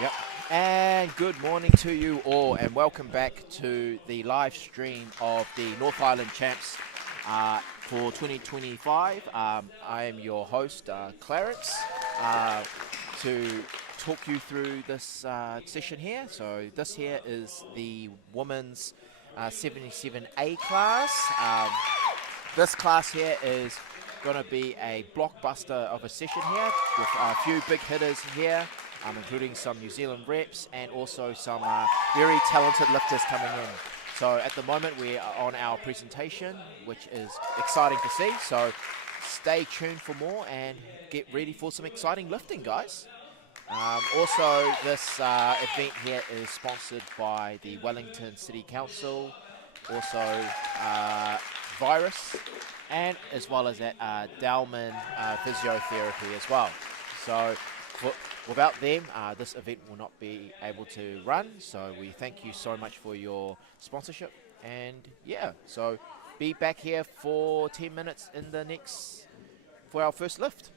Yep. And good morning to you all, and welcome back to the live stream of the North Island Champs for 2025. I am your host, Clarence, uh, to talk you through this session here. So this here is the women's 77A class. This class here is going to be a blockbuster of a session here with a few big hitters here, including some New Zealand reps and also some very talented lifters coming in. So at the moment we are on our presentation, which is exciting to see. So stay tuned for more and get ready for some exciting lifting, guys. Also, this event here is sponsored by the Wellington City Council, also uh, Virus, and as well as that Dalman physiotherapy as well. So without them, this event will not be able to run. So we thank you so much for your sponsorship. And yeah, so be back here for 10 minutes in the next for our first lift.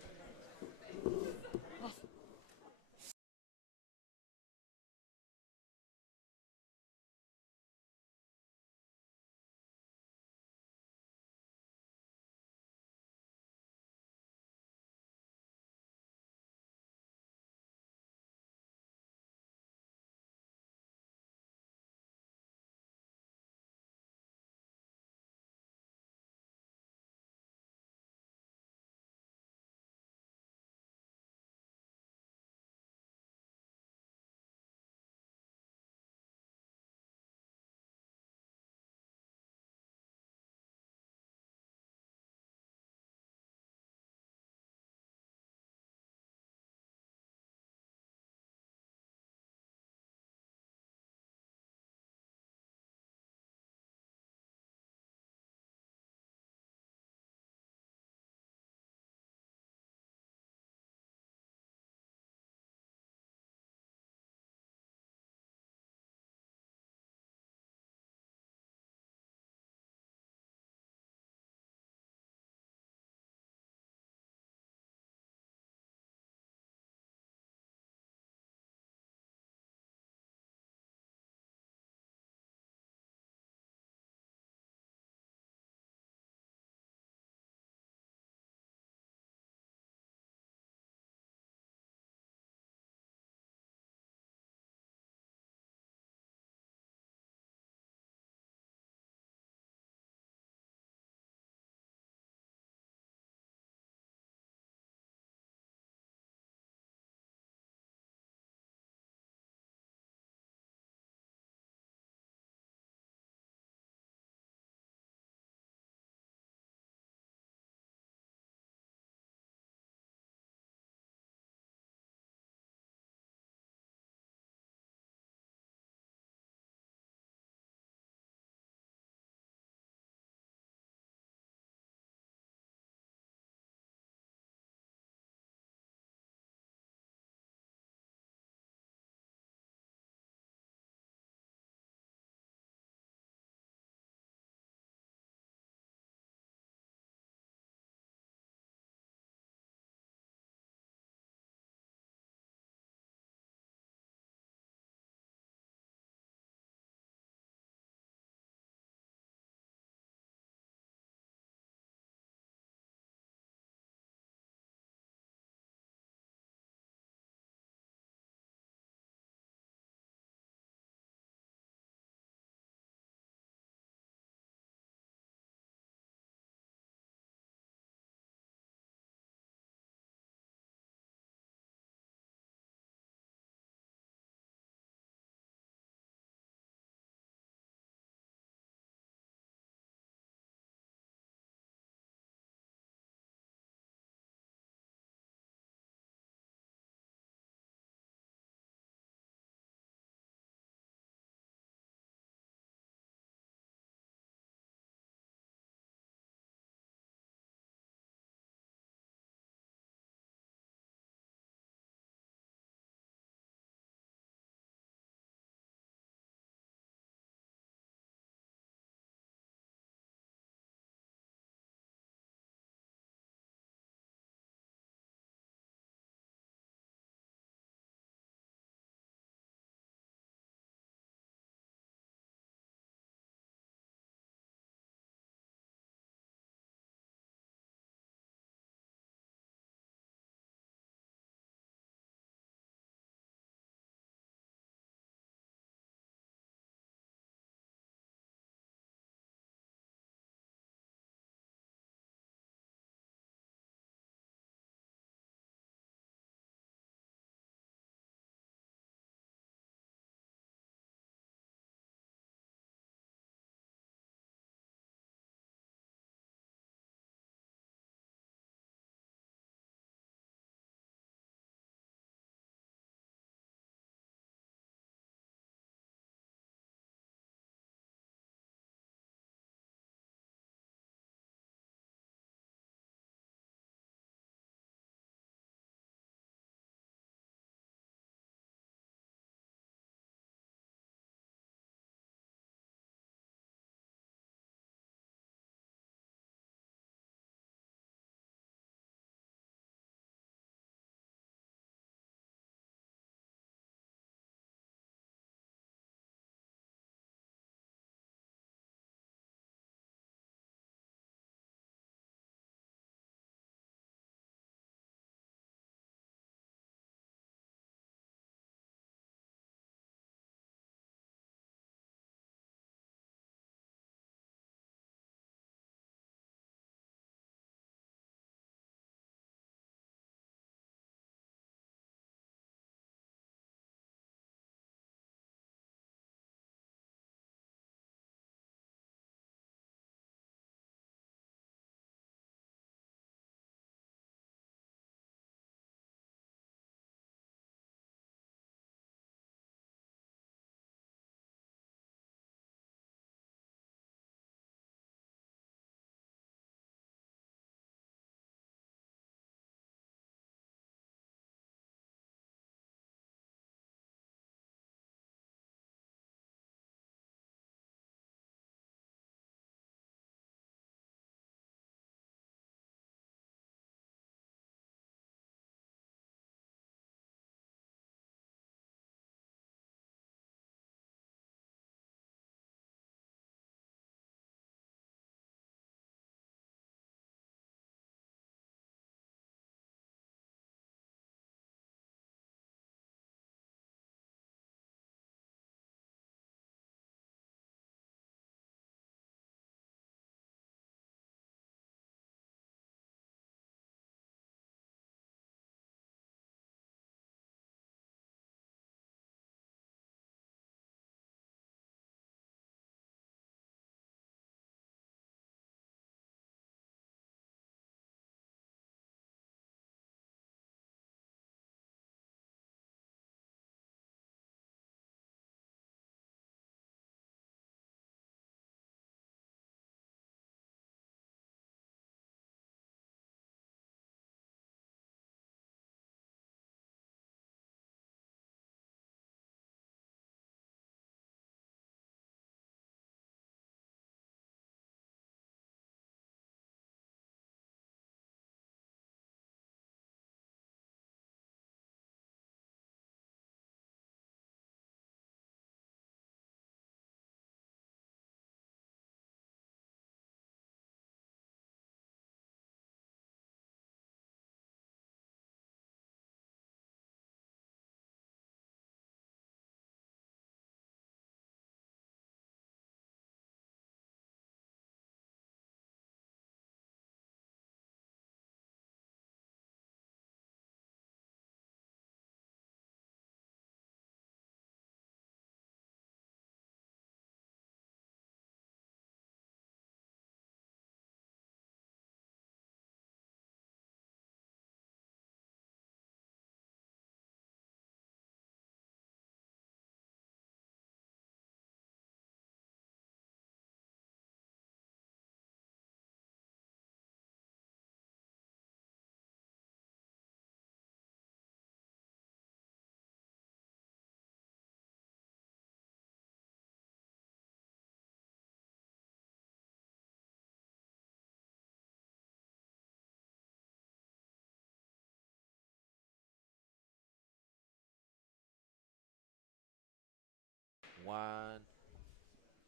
One.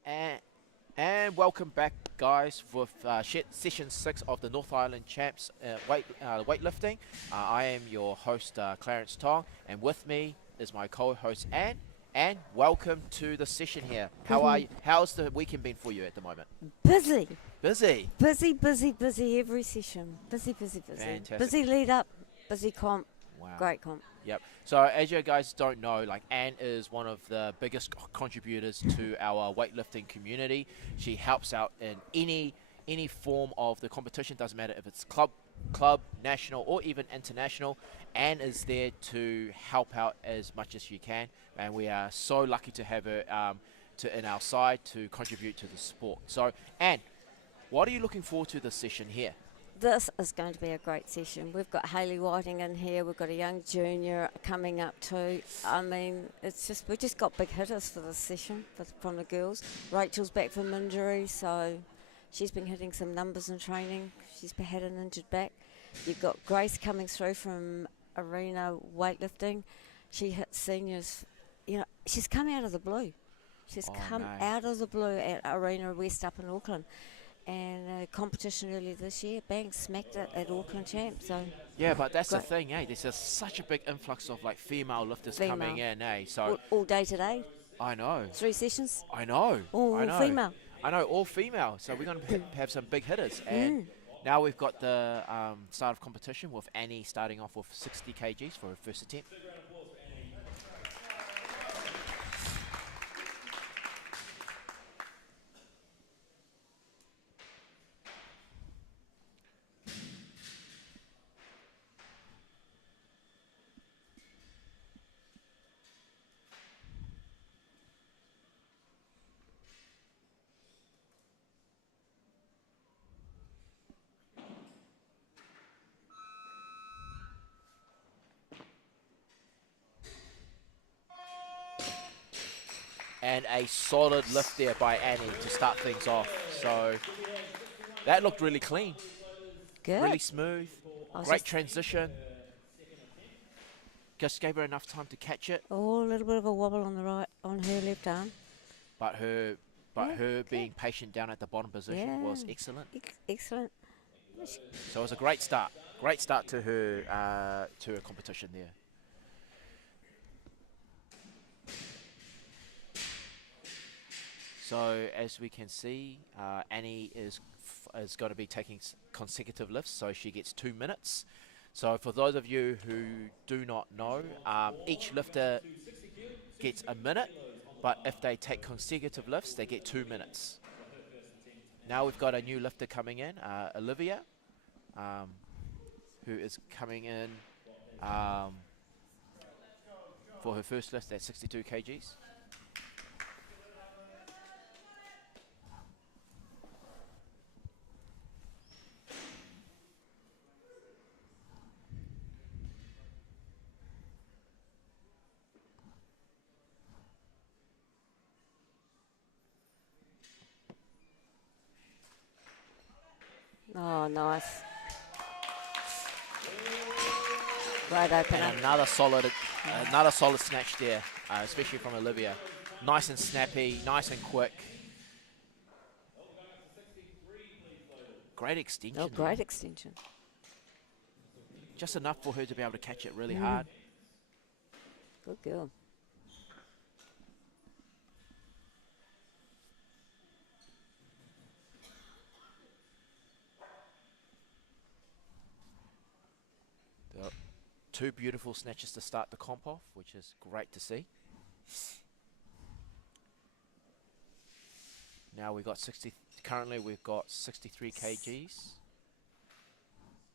And, and welcome back, guys, for session 6 of the North Island Champs weightlifting. I am your host, Clarence Tong, and with me is my co-host, Anne. Anne, welcome to the session here. How are you? How's the weekend been for you at the moment? Busy. Busy? Busy every session. Busy. Fantastic. Busy lead up, busy comp. Wow. Great comp. Yep. So as you guys don't know, like Anne is one of the biggest contributors to our weightlifting community. She helps out in any form of the competition. Doesn't matter if it's club, national, or even international. Anne is there to help out as much as she can, and we are so lucky to have her in our side to contribute to the sport. So Anne, what are you looking forward to this session here? This is going to be a great session. We've got Hayley Whiting in here. We've got a young junior coming up too. I mean, we just got big hitters for this session from the girls. Rachel's back from injury, so she's been hitting some numbers in training. She's had an injured back. You've got Grace coming through from Arena Weightlifting. She hits seniors. You know, she's come out of the blue. She's come out of the blue at Arena West up in Auckland. And a competition earlier this year, bang, smacked it at Auckland Champs. So yeah, but that's the thing, eh? There's just such a big influx of like female lifters coming in, eh? So all day today. I know. 3 sessions. I know. All female. I know, all female. So we're going to have some big hitters. And now we've got the start of competition with Annie starting off with 60 kgs for her first attempt. And a solid lift there by Annie to start things off. So that looked really clean. Good. Really smooth. Great transition. Just gave her enough time to catch it. Oh, a little bit of a wobble on her left arm. But her being patient down at the bottom position was excellent. Excellent. So it was a great start. Great start to her competition there. So as we can see, Annie is going to be taking consecutive lifts, so she gets 2 minutes. So for those of you who do not know, each lifter gets a minute, but if they take consecutive lifts, they get 2 minutes. Now we've got a new lifter coming in, Olivia, who is coming in for her first lift at 62 kgs. Oh, nice. Right opener. And another solid snatch there, especially from Olivia. Nice and snappy, nice and quick. Great extension. Oh, great extension. Just enough for her to be able to catch it really hard. Good girl. Two beautiful snatches to start the comp off, which is great to see. Now we've got currently we've got 63 kgs,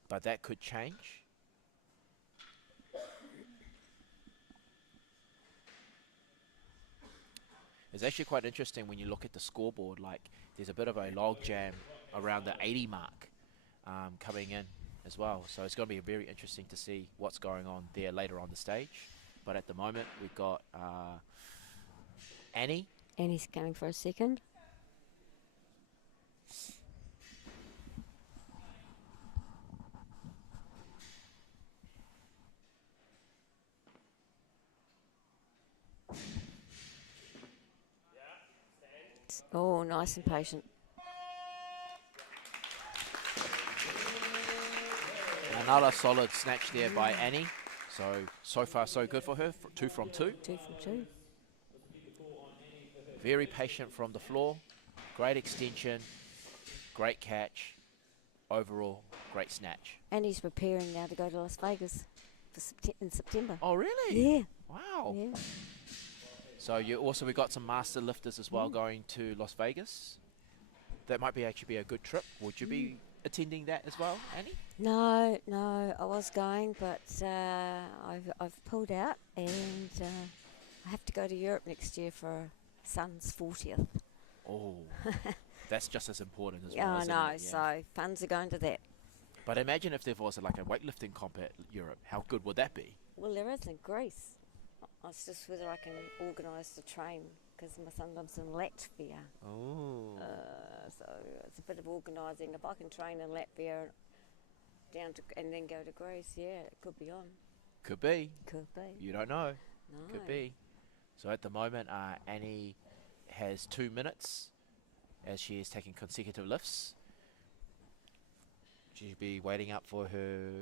but that could change. It's actually quite interesting when you look at the scoreboard, like there's a bit of a log jam around the 80 mark coming in as well. So it's going to be very interesting to see what's going on there later on the stage. But at the moment, we've got Annie. Annie's going for a second. Oh, nice and patient. Another solid snatch there by Annie. So far so good for her. 2 from 2. 2 from 2. Very patient from the floor. Great extension. Great catch. Overall, great snatch. And he's preparing now to go to Las Vegas in September. Oh, really? Yeah. Wow. Yeah. So we got some master lifters as well going to Las Vegas. That might actually be a good trip. Would you be attending that as well, Annie? No, I was going, but I've pulled out, and I have to go to Europe next year for son's 40th. Oh, that's just as important as well, Yeah, I isn't know. it? So funds are going to that. But imagine if there was like a weightlifting comp at Europe. How good would that be? Well, there is in Greece. It's just whether I can organise the train, because my son lives in Latvia. Oh. So it's a bit of organising. If I can train in Latvia down to and then go to Greece, yeah, it could be on. Could be. Could be. You don't know. No. Could be. So at the moment, Annie has 2 minutes as she is taking consecutive lifts. She'll be waiting up for her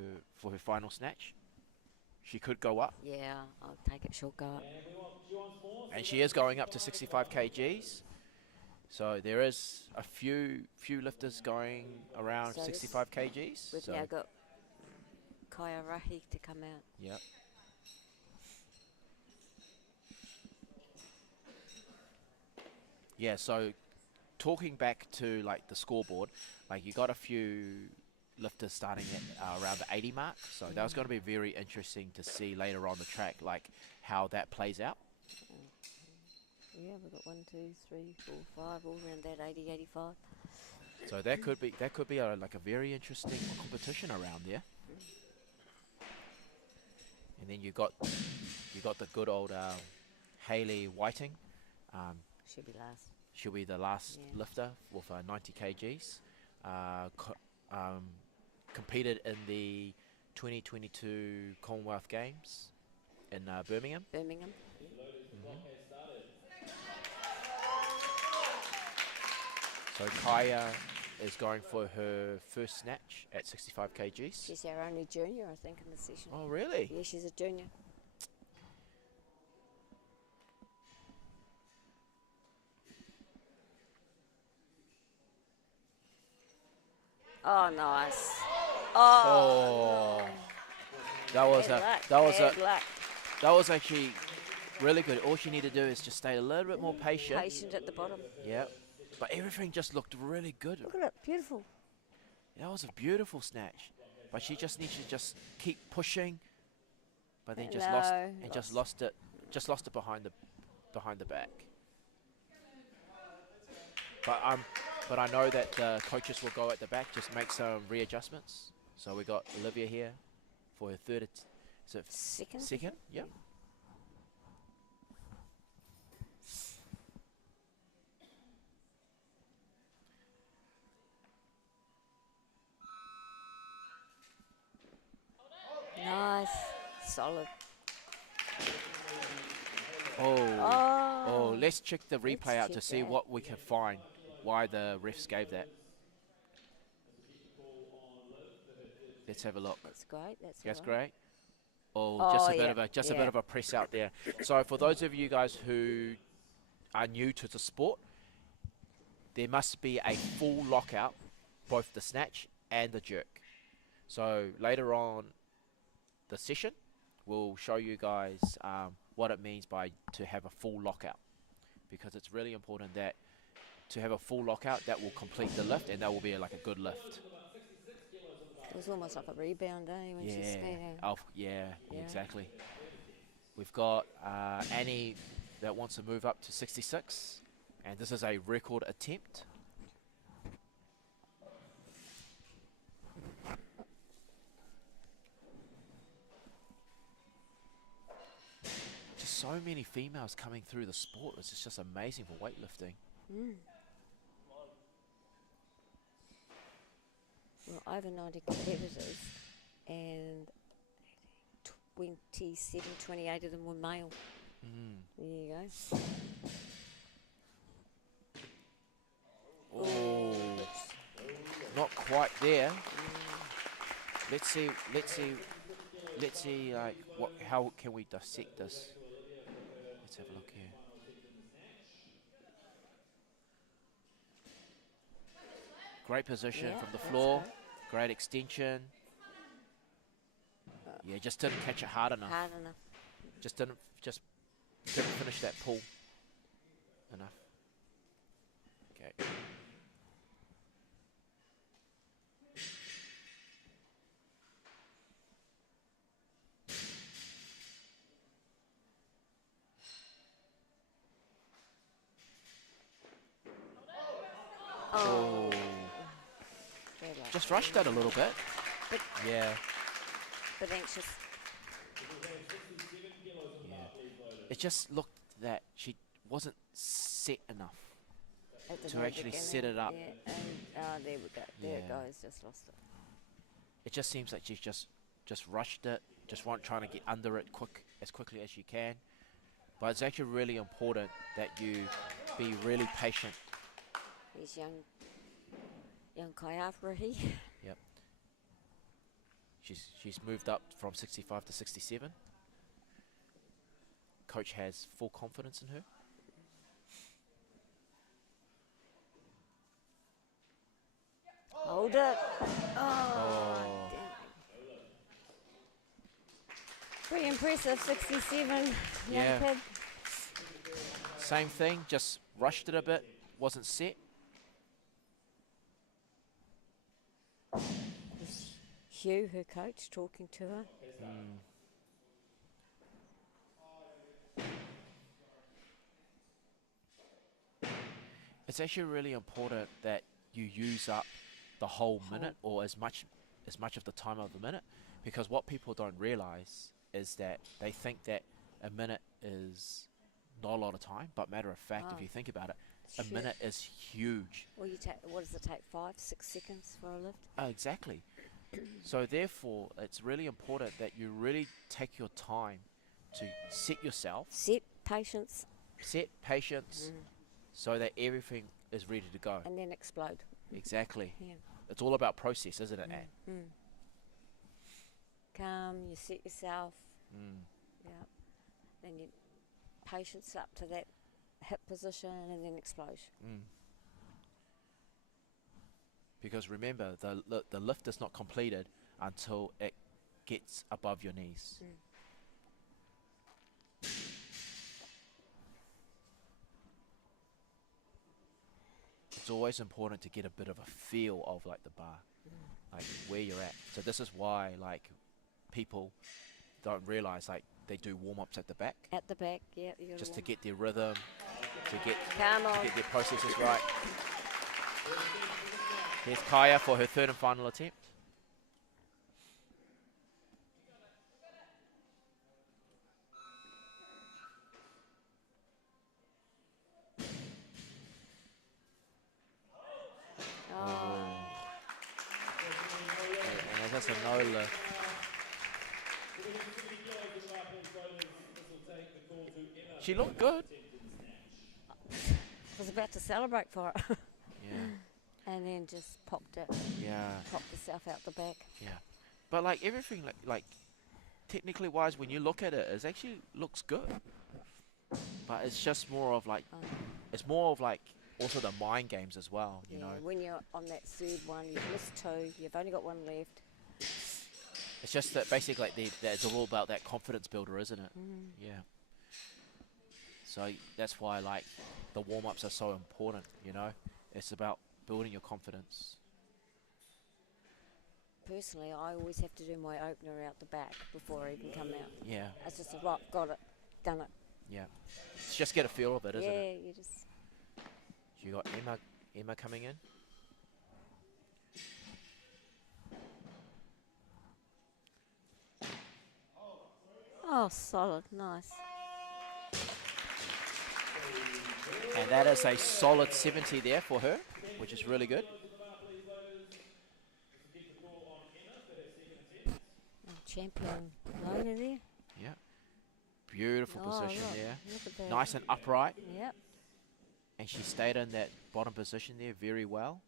final snatch. She could go up. Yeah, I'll take it. She'll go up. And she is going up to 65 kgs. So there is a few lifters going around So 65 kgs. We've So now got Kaya Rahi to come out. yep. Yeah, so talking back to like the scoreboard, like you got a few lifters starting at around the 80 mark. So that was going to be very interesting to see later on the track, like how that plays out. Yeah, we've got 1, 2, 3, 4, 5, all around that 80, 85. So that could be like a very interesting competition around there. And then you got the good old Hayley Whiting. She'll be last. She'll be the last Yeah. lifter with 90 kgs. Competed in the 2022 Commonwealth Games in Birmingham. Birmingham. So Kaya is going for her first snatch at 65 kgs. She's our only junior, I think, in the session. Oh, really? Yeah, she's a junior. Oh, nice. Oh, that was Bad luck, that bad luck. was actually really good. All she needed to do is just stay a little bit more patient. Patient at the bottom. Yeah, but everything just looked really good. Look at it, beautiful. That was a beautiful snatch, but she just needs to just keep pushing. But then just lost it behind the back. But I know that the coaches will go at the back, just make some readjustments. So we got Olivia here for her third. Second. Second, yeah. Nice. Solid. Oh, let's check the Let's replay out to check see that. what we can find, why the refs gave that. Let's have a look. That's great. That's That's all right. great. Oh, Oh, just a yeah, bit of a press out there. So for those of you guys who are new to the sport, there must be a full lockout, both the snatch and the jerk. So later on the session, we'll show you guys what it means by to have a full lockout, because it's really important that to have a full lockout that will complete the lift, and that will be like a good lift. It was almost like a rebound, eh? When she's standing. Oh, yeah, Yeah. exactly. We've got Annie that wants to move up to 66, and this is a record attempt. Just so many females coming through the sport. It's just amazing for weightlifting. Well, over 90 competitors, and 27, 28 of them were male. There you go. not quite there. Let's see. Like how can we dissect this? Let's have a look here. Great position Yeah, from the that's floor. good. Great extension. Yeah, just didn't catch it hard enough. Hard enough. Just didn't finish that pull enough. Okay. Oh. Just rushed that a little bit. But, Yeah. but anxious. Yeah. It just looked that she wasn't set enough At the to very actually beginning. set it up. Yeah, and there we go. There it Yeah. goes. Just lost it. It just seems like she's just rushed it, just trying to get under it as quickly as you can. But it's actually really important that you be really patient. There's young Kaiawarahi. Yep. She's moved up from 65 to 67. Coach has full confidence in her. Hold it. Oh. Damn. Pretty impressive, 67. Young Yeah. kid. Same thing, just rushed it a bit, wasn't set. There's Hugh, her coach, talking to her. It's actually really important that you use up the whole minute or as much of the time of the minute, because what people don't realize is that they think that a minute is not a lot of time, but matter of fact, if you think about it, a minute is huge. Well, what does it take, 5, 6 seconds for a lift? Exactly. So therefore, it's really important that you really take your time to set yourself, Set, patience, so that everything is ready to go. and then explode. Exactly. Yeah. It's all about process, isn't it, Anne? Calm, you set yourself. Yeah. Then you patience up to that hip position and then explosion. Because remember, the lift is not completed until it gets above your knees. It's always important to get a bit of a feel of like the bar, like where you're at. So this is why like people don't realize like they do warm-ups at the back, At the back, yeah. You just to get their rhythm, to get Come on. their processes right. Here's Kaya for her third and final attempt. And that's a no lift. She looked good. Was about to celebrate for it. Yeah. And then just popped Yeah. herself out the back. Yeah. But like everything, like technically wise, when you look at it, it actually looks good. But it's just more of like, it's more of like also the mind games as well, you know. When you're on that third one, you've missed 2, you've only got 1 left. It's just that basically like it's all about that confidence builder, isn't it? Yeah. So that's why like the warm-ups are so important, you know. It's about building your confidence. Personally, I always have to do my opener out the back before I even come out. Yeah. It's just right, got it, done it. Yeah. It's just get a feel of it, isn't it? Yeah, you just... You got Emma coming in. Oh, solid, nice. And that is a solid 70 there for her, which is really good. Champion loader there. Yeah. Beautiful position look, there. Look at that. Nice and upright. Yep. And she stayed in that bottom position there very well.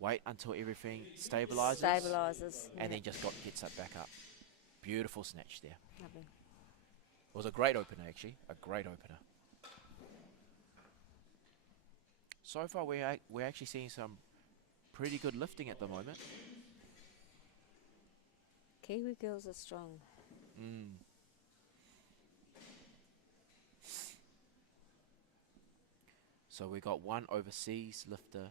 Wait until everything stabilizes. Stabilizes. And then just gets it back up. Beautiful snatch there. Lovely. It was a great opener, actually. A great opener. So far, we're actually seeing some pretty good lifting at the moment. Kiwi girls are strong. So we got one overseas lifter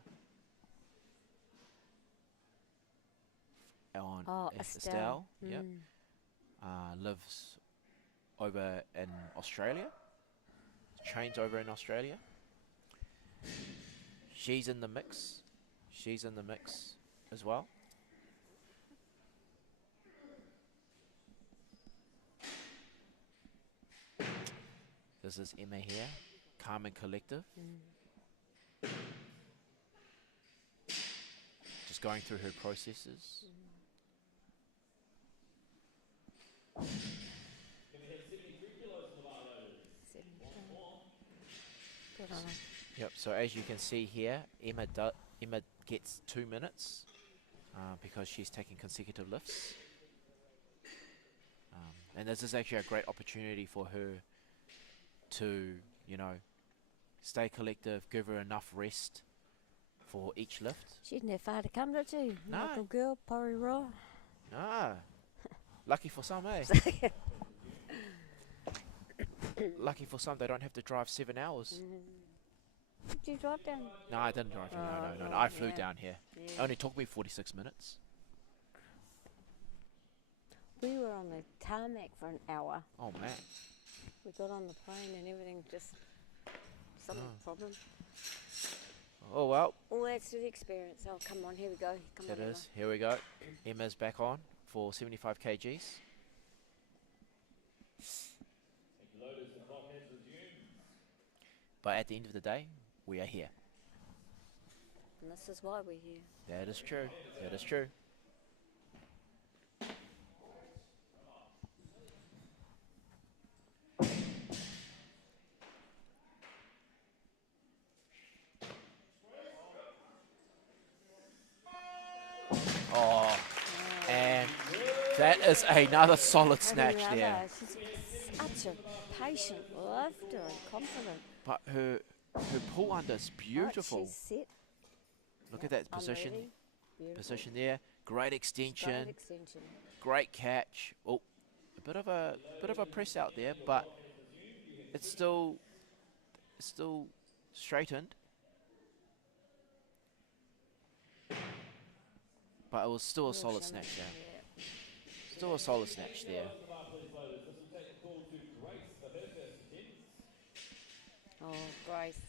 on Estelle. Yep. Lives over in Australia. Trains over in Australia. She's in the mix. She's in the mix as well. This is Emma here, calm and collective. Just going through her processes. Good on her. Yep. So as you can see here, Emma gets 2 minutes because she's taking consecutive lifts, and this is actually a great opportunity for her to, stay collective, give her enough rest for each lift. She didn't have far to come, did she? No. Local girl, Pori Raw. Ah, lucky for some, eh? Lucky for some, they don't have to drive 7 hours. Did you drive down? No, I didn't drive here. No. right, I flew yeah. down here. Yeah. It only took me 46 minutes. We were on the tarmac for an hour. Oh, man. We got on the plane and everything just some problem. Oh, well. All that's to the experience. Oh, come on, here we go. Come on, It is. Here we go. Emma's back on for 75 kgs. But at the end of the day, we are here. And this is why we're here. That is true. That is true. Oh, and that is another solid snatch there. She's such a patient lifter and confident. But her pull under is beautiful. Right, she's set. Look at that I'm position. ready. Beautiful. Position there. Great extension. Great extension. Great catch. Oh, a bit of a press out there, but it's still straightened. But it was still a solid snatch there. Yeah. Still a solid snatch there. Oh, Grace.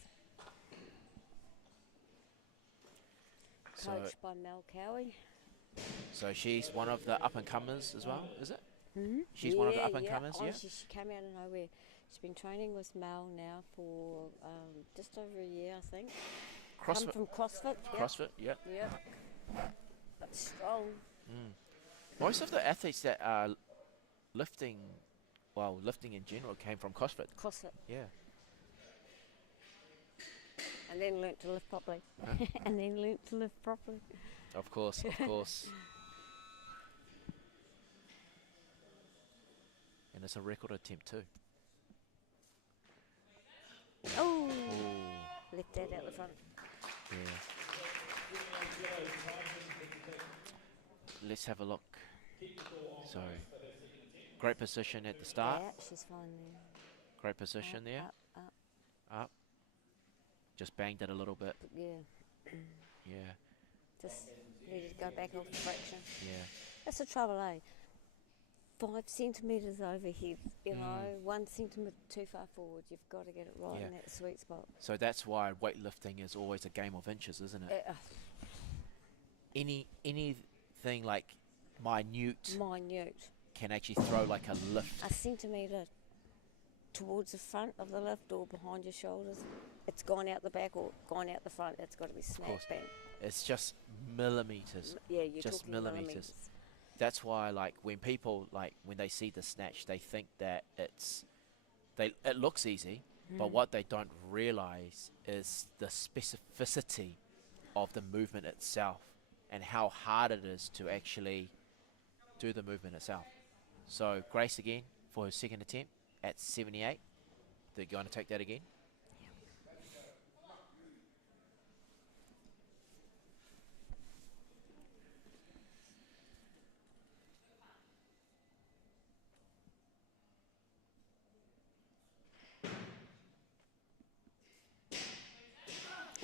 So, Coached by Mel Cowie. so she's one of the up and comers as well, is it? Mm-hmm. She's one of the up and comers, yeah. Honestly, she came out of nowhere. She's been training with Mel now for just over a year, I think. CrossFit. Come from CrossFit. CrossFit, yeah. Yeah. But strong. Most of the athletes that are lifting in general came from CrossFit. CrossFit. Yeah. And then learnt to lift properly. And then learnt to lift properly. Of course, of course. And it's a record attempt too. Oh! Ooh. Left that out the front. Yeah. Let's have a look. So, great position at the start. Yeah, she's fine there. Great position there. Up. Just banged it a little bit. Yeah. Yeah. Just needed to go back off the fraction. Yeah. That's the trouble, eh? 5 centimetres overhead, you know, 1 centimetre too far forward. You've got to get it right in that sweet spot. So that's why weightlifting is always a game of inches, isn't it? Anything like minute can actually throw like a lift. A centimetre towards the front of the lift or behind your shoulders, it's gone out the back or gone out the front. It's got to be smack bang. It's just millimetres. Yeah, you're just talking millimetres. That's why, like, when people, like, when they see the snatch, they think that it looks easy, but what they don't realise is the specificity of the movement itself. and how hard it is to actually do the movement itself. So Grace again for her second attempt at 78. They're going to take that again.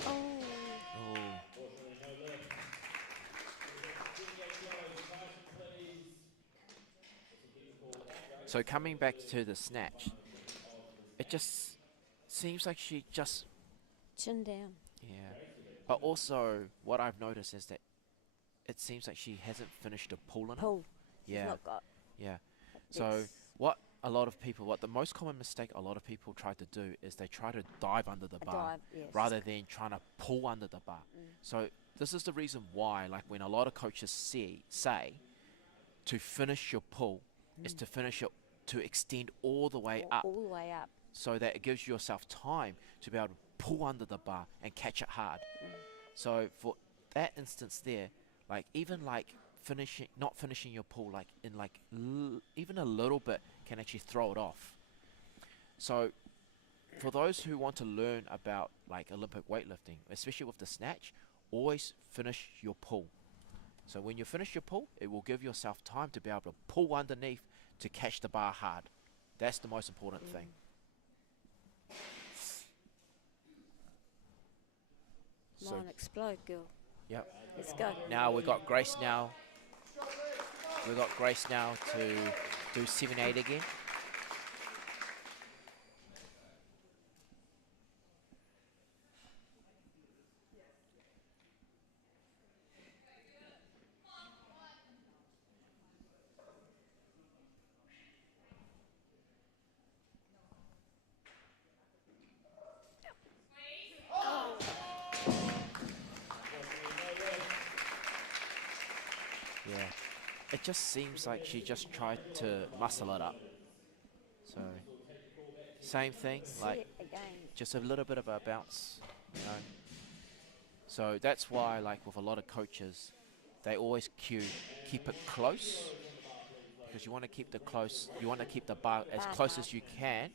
Oh, Ooh. So coming back to the snatch, it just seems like she just, chin down. yeah. But also, what I've noticed is that it seems like she hasn't finished a pull in it. Pull. She's Yeah, not got. yeah. So what a lot of people, what the most common mistake a lot of people try to do is they try to dive under the A bar dive, yes. rather than trying to pull under the bar. Mm. So this is the reason why, like when a lot of coaches say to finish your pull is to finish it, to extend all the way up, All the way up. so that it gives yourself time to be able to pull under the bar and catch it hard. Mm. So for that instance there, like even like not finishing your pull, like in like even a little bit can actually throw it off. So for those who want to learn about like Olympic weightlifting, especially with the snatch, always finish your pull. So when you finish your pull, it will give yourself time to be able to pull underneath to catch the bar hard. That's the most important thing. So Mine explode, girl. yep. Let's go. Now we've got Grace now. We've got Grace now to do 7-8 again. Yeah. It just seems like she just tried to muscle it up. So same thing, See like it again. just a little bit of a bounce, you know. So that's why, like with a lot of coaches, they always keep it close, because you want to keep you want to keep the bar as Bar close hard. as you can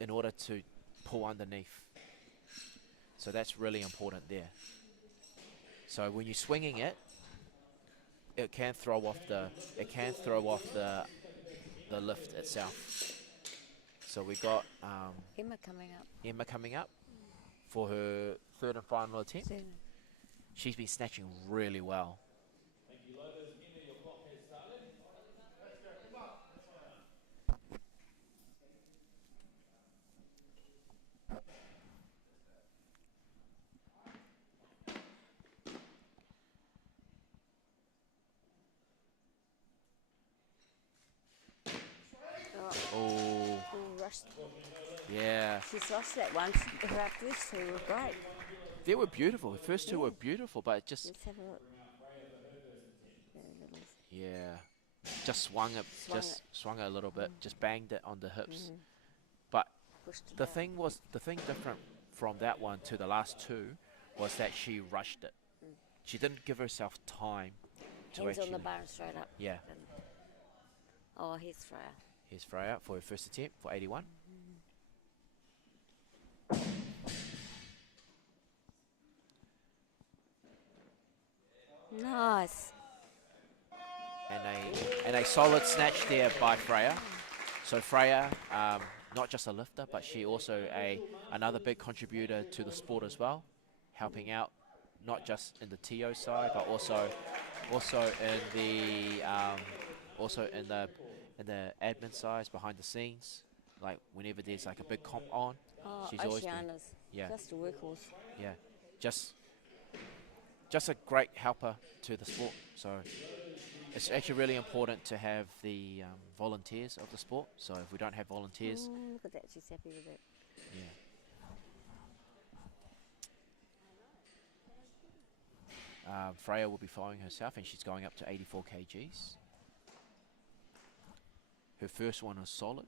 in order to pull underneath. So that's really important there. So when you're swinging it, it can throw off the lift itself. So we got Emma coming up. Emma coming up for her third and final attempt. Soon. She's been snatching really well. Oh, Oh, rushed. yeah. She's lost that one. Her first two were great. They were beautiful. The first two were beautiful, but it just, Let's have a look. Very little. yeah, just swung it, Swung just swung it a little bit, just banged it on the hips. Mhm. But Pushed it the out. thing different from that one to the last two was that she rushed it. She didn't give herself time to Hands actually. on the bar and straight up. Yeah. Oh, here's Freya. Here's Freya for her first attempt for 81. Nice. And a solid snatch there by Freya. So Freya, not just a lifter, but she also another big contributor to the sport as well, helping out not just in the TO side, but also in the admin side, behind the scenes. Like whenever there's like a big comp on, Oh, she's always been, Oceania's yeah, just a workhorse. yeah, just a great helper to the sport. So it's actually really important to have the volunteers of the sport. So if we don't have volunteers, Look at that, she's happy with it. yeah. Freya will be following herself, and she's going up to 84 kgs. Her first one is solid.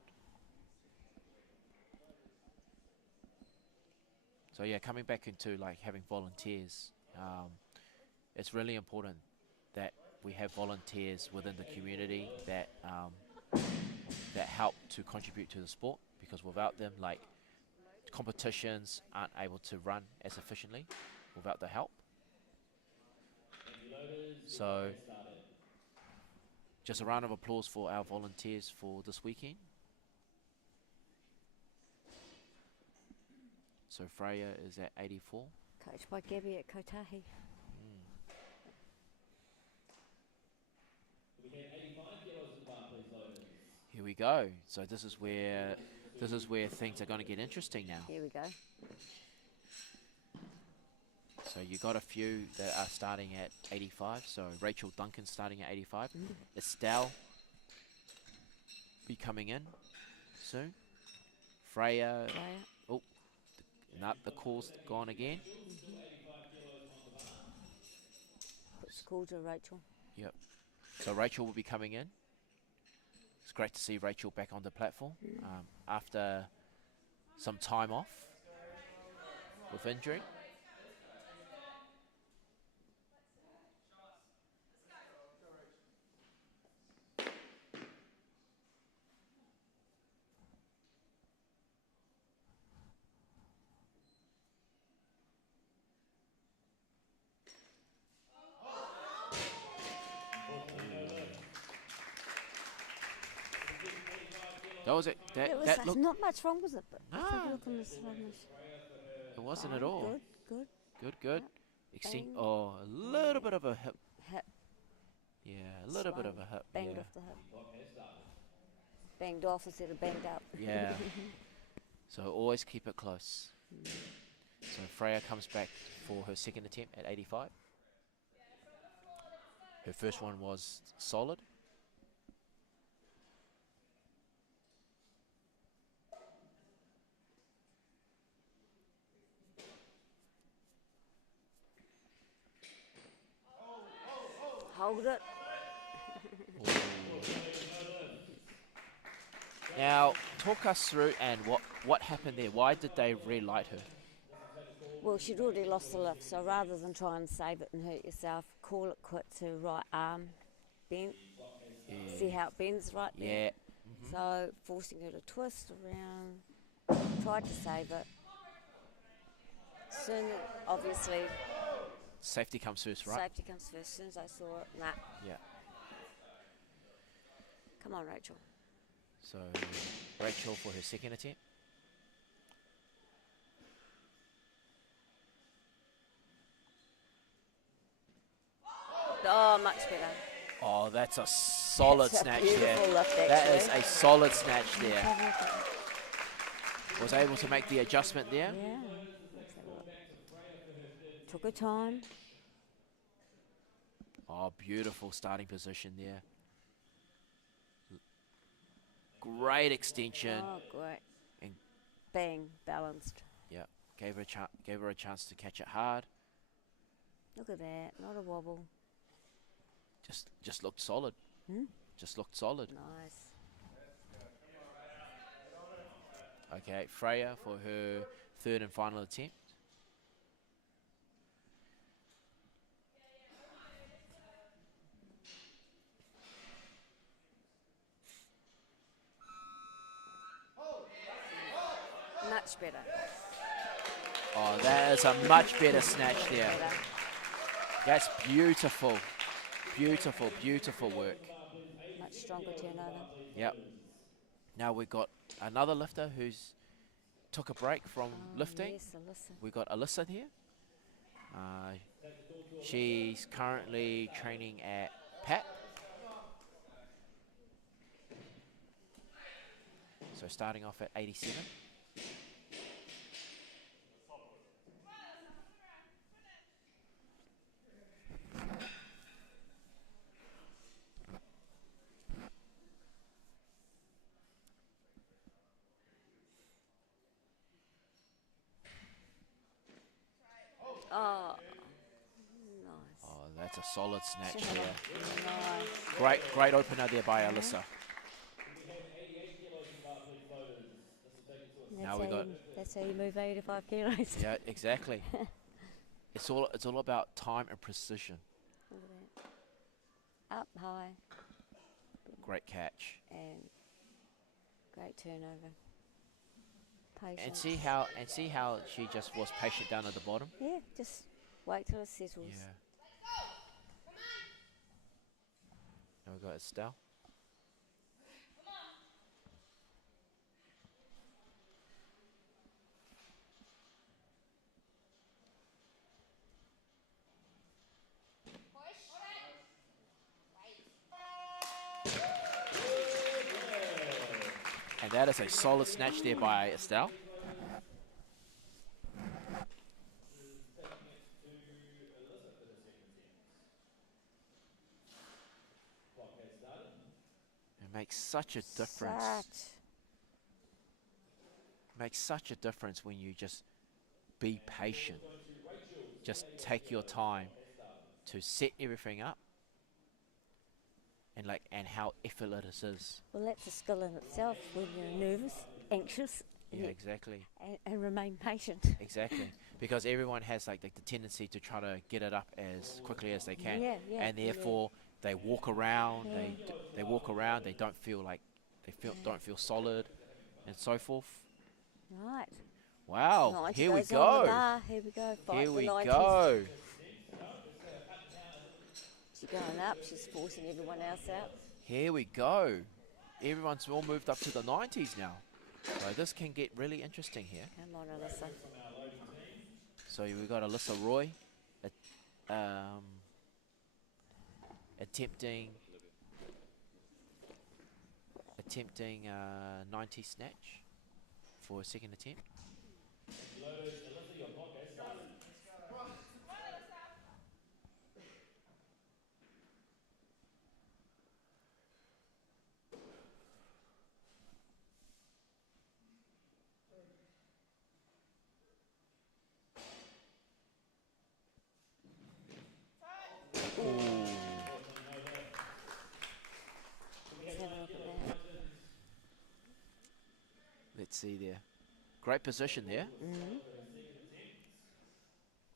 So yeah, coming back into like having volunteers, it's really important that we have volunteers within the community that that help to contribute to the sport, because without them, like, competitions aren't able to run as efficiently without the help. So just a round of applause for our volunteers for this weekend. So Freya is at 84. Coached by Gabby at Kotahi. Here we go. So this is where things are going to get interesting now. Here we go. So you got a few that are starting at 85. So Rachel Duncan starting at 85. Estelle be coming in soon. Freya. Oh, the call's gone again. It's called to Rachel. Yep. So Rachel will be coming in. It's great to see Rachel back on the platform after some time off with injury. That was it. That looked. Not much wrong with it, but look on this It wasn't at all. Good. Good. Bang. Oh, a little bit of a hip. Hip. Yeah, a little bit of a hip. Banged off the hip. Banged off instead of banged up. Yeah. So always keep it close. So Freya comes back for her second attempt at 85. Her first one was solid. Hold it. Now, talk us through and what happened there. Why did they relight her? Well, she'd already lost the lift, so rather than try and save it and hurt yourself, call it quits. Her right arm bent. Yeah. See how it bends right there? Yeah. So forcing her to twist around, tried to save it. Soon, obviously, Safety comes first, right? safety comes first. As soon as I saw it, nah. Yeah. Come on, Rachel. So Rachel for her second attempt. Oh, much better. Oh, that's a solid That's a snatch beautiful there. lift, That is actually. a solid snatch there. Was able to make the adjustment there. Yeah. Let's have a look. Took her time. Oh, beautiful starting position there. Great extension. Oh, great. And Bang, balanced. yeah, gave her a chance to catch it hard. Look at that, not a wobble. Just looked solid. Just looked solid. Nice. Okay, Freya for her third and final attempt. Much better. Oh, that is a much better snatch there. Better. That's beautiful. Beautiful, beautiful work. Much stronger turnover. Yep. Now we've got another lifter who's took a break from lifting. Yes, Alyssa. We've got Alyssa here. She's currently training at PAP. So starting off at 87. Oh, nice. Oh, that's a solid snatch there. Nice. Great opener there by Alyssa. That's how you move 85 kilos. Yeah, exactly. It's all about time and precision. Up high Great catch. and great turnover. Patience. And see how she just was patient down at the bottom. Yeah, just wait till it settles. Yeah. Now we got Estelle. And that is a solid snatch there by Estelle. It makes such a difference. Makes such a difference when you just be patient. Just take your time to set everything up. And how effortless it is. Well, that's a skill in itself when you're nervous, anxious. Yeah, exactly. And remain patient. Exactly. Because everyone has like the tendency to try to get it up as quickly as they can. Yeah, and therefore they walk around, Yeah. they walk around, they don't feel don't feel solid and so forth. Right. Wow, 90 here we goes on the go. bar. Here we go. Fight Here the we 90s. go. She's going up. She's forcing everyone else out. Here we go. Everyone's all moved up to the 90s now. So this can get really interesting here. Come on, Alyssa. So we've got Alyssa Roy attempting 90 snatch for a second attempt. Let's see there. Great position there.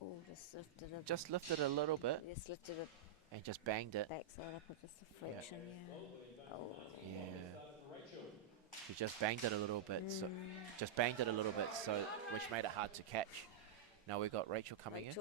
Oh, just lifted it. Just lifted a little bit Just lifted it and just banged it. backside up with just a fraction, yeah. Oh. Yeah. She just banged it a little bit. So just banged it a little bit, so which made it hard to catch. Now we've got Rachel coming in.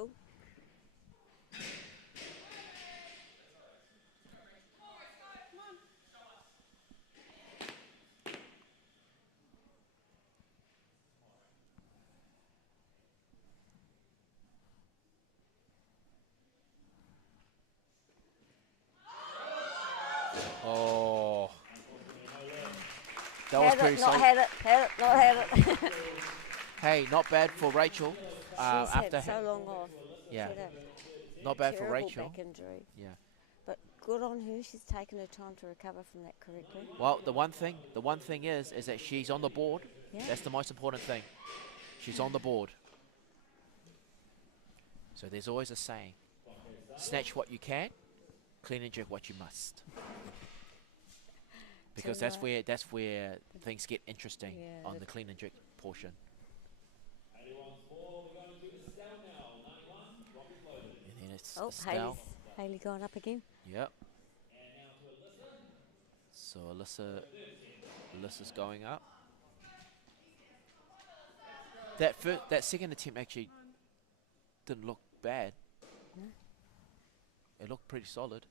Oh, that was pretty solid. Not had it. Hey, not bad for Rachel. She's After had so long off. yeah, She's had a not bad for terrible Rachel. back injury. Yeah. But good on her. She's taken her time to recover from that correctly. Well, the one thing is that she's on the board. Yeah. That's the most important thing. She's on the board. So there's always a saying: snatch what you can, clean and jerk what you must. Because that's where things get interesting on the clean and jerk portion. And then it's Estelle. Hayley going up again. Yep. So Alyssa's going up. That second attempt actually didn't look bad. No. It looked pretty solid.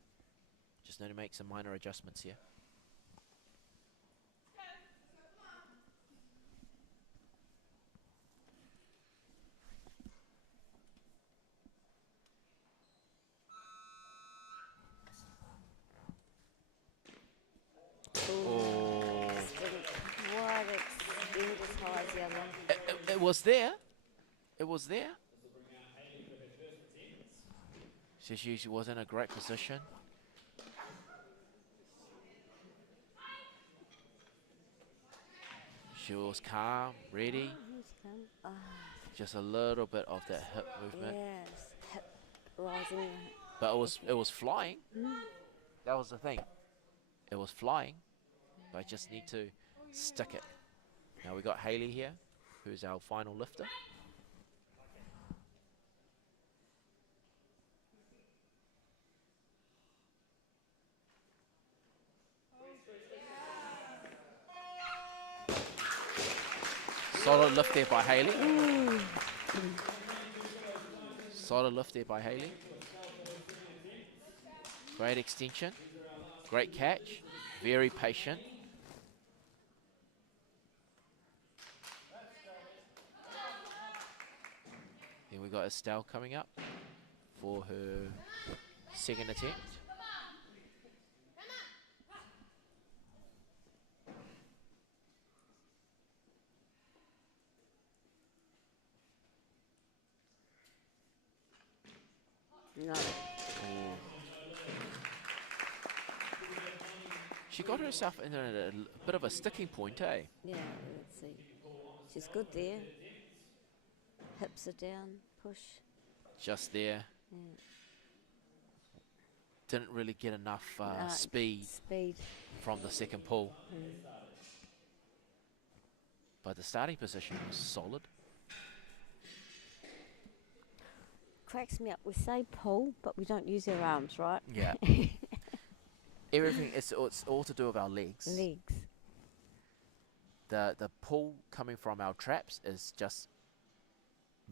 Just need to make some minor adjustments here. It was there. It was there. She was in a great position. She was calm, ready. Just a little bit of that hip movement. Yes, hip rising. But it was flying. That was the thing. It was flying. But I just need to stick it. Now we got Hayley here, who's our final lifter. Solid lift there by Hayley. Solid lift there by Hayley. Great extension. Great catch. Very patient. Then we got Estelle coming up for her second attempt. No. She got herself in a bit of a sticking point, eh? Yeah, let's see. She's good there. Hips are down, push. Just there. Yeah. Didn't really get enough speed from the second pull. But the starting position was solid. Cracks me up. We say pull, but we don't use our arms, right? Yeah. Everything, it's all to do with our legs. Legs. The pull coming from our traps is just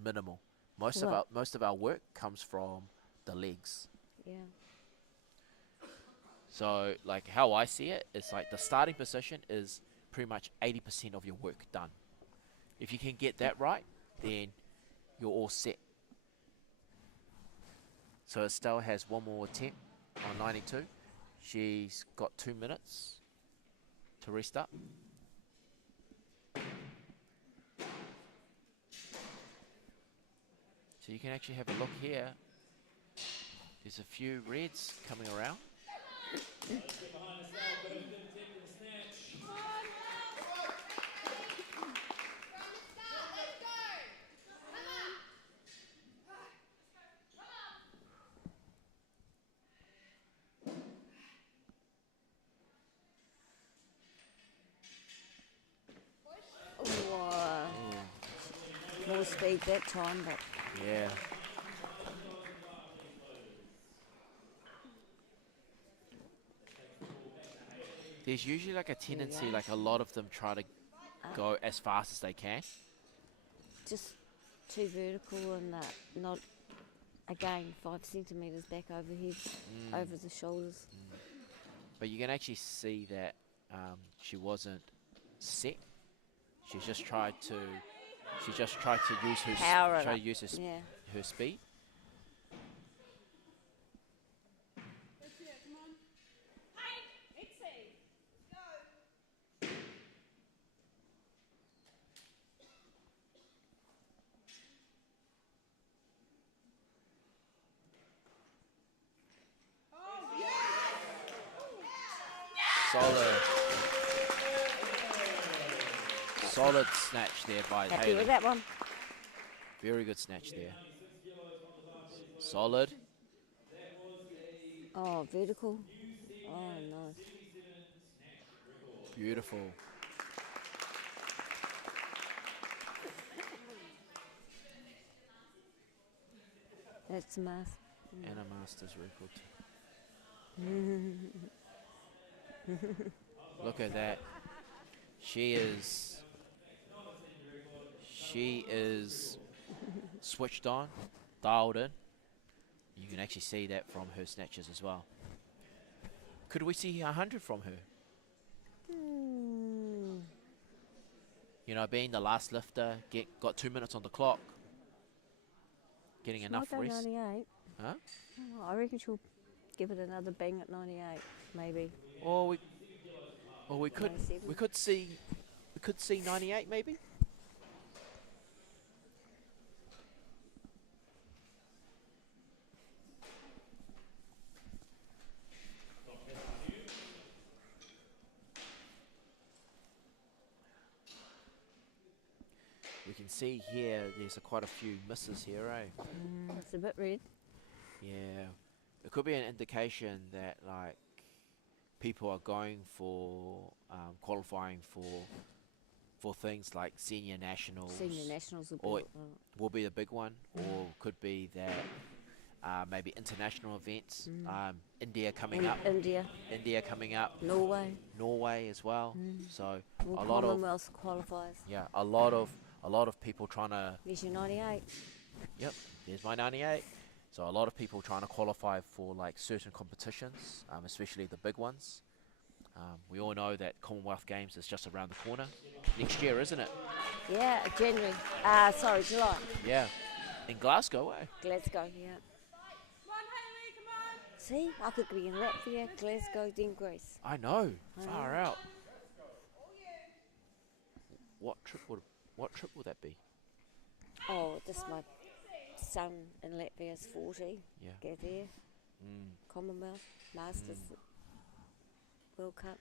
minimal. Most of our work comes from the legs. Yeah. So like how I see it, it's like the starting position is pretty much 80% of your work done. If you can get that right, then you're all set. So Estelle has one more attempt on 92. She's got 2 minutes to rest up. So you can actually have a look here. There's a few reds coming around. More speed that time, but yeah. There's usually like a tendency, like a lot of them try to go as fast as they can. Just too vertical and not, again, 5 centimetres back overhead, over the shoulders. But you can actually see that she wasn't set. She just tried to use her her speed. Solid snatch there by Hayley. Happy with that one? Very good snatch there. Solid. Oh, vertical. Oh, nice. Beautiful. That's a math. And a master's record. Look at that. She is switched on, dialed in. You can actually see that from her snatches as well. Could we see 100 from her? You know, being the last lifter, got 2 minutes on the clock, getting enough rest. 98. Huh? Oh, I reckon she'll give it another bang at 98, maybe. Or we could see 98 maybe. We can see here there's quite a few misses here, eh? It's a bit red. Yeah, it could be an indication that like people are going for qualifying for things like senior nationals. Senior nationals will be the big one, or could be that maybe international events. India coming up. India coming up. Norway as well. So More a lot of Commonwealth qualifiers. yeah, a lot of a lot of people trying to. There's your 98. Yep, there's my 98. So a lot of people trying to qualify for like certain competitions, especially the big ones. We all know that Commonwealth Games is just around the corner next year, isn't it? Yeah, January. Sorry, July. Yeah, in Glasgow, eh? Glasgow, yeah. See, I could be in Latvia, Glasgow, then Greece. I know, I far know. out. What trip would that be? Oh, just my son in Latvia is 40. Yeah. Go there. Mm. Commonwealth, Masters, World Cup.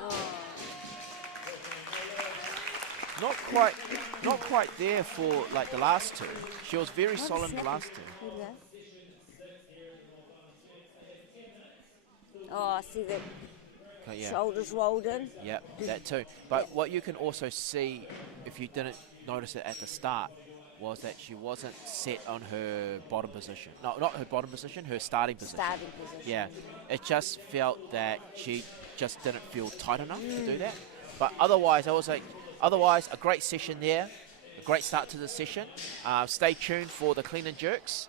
Oh, Not quite there for like the last two. She was very what solid is in the last two. Here we go. Oh, I see the Okay, yeah. shoulders rolled in. Yeah, that too. But Yeah. what you can also see, if you didn't notice it at the start, was that she wasn't set on her bottom position. No, not her bottom position, her starting position. Starting position. Yeah, it just felt that she just didn't feel tight enough to do that. But otherwise, a great session there, a great start to the session. Stay tuned for the clean and jerks.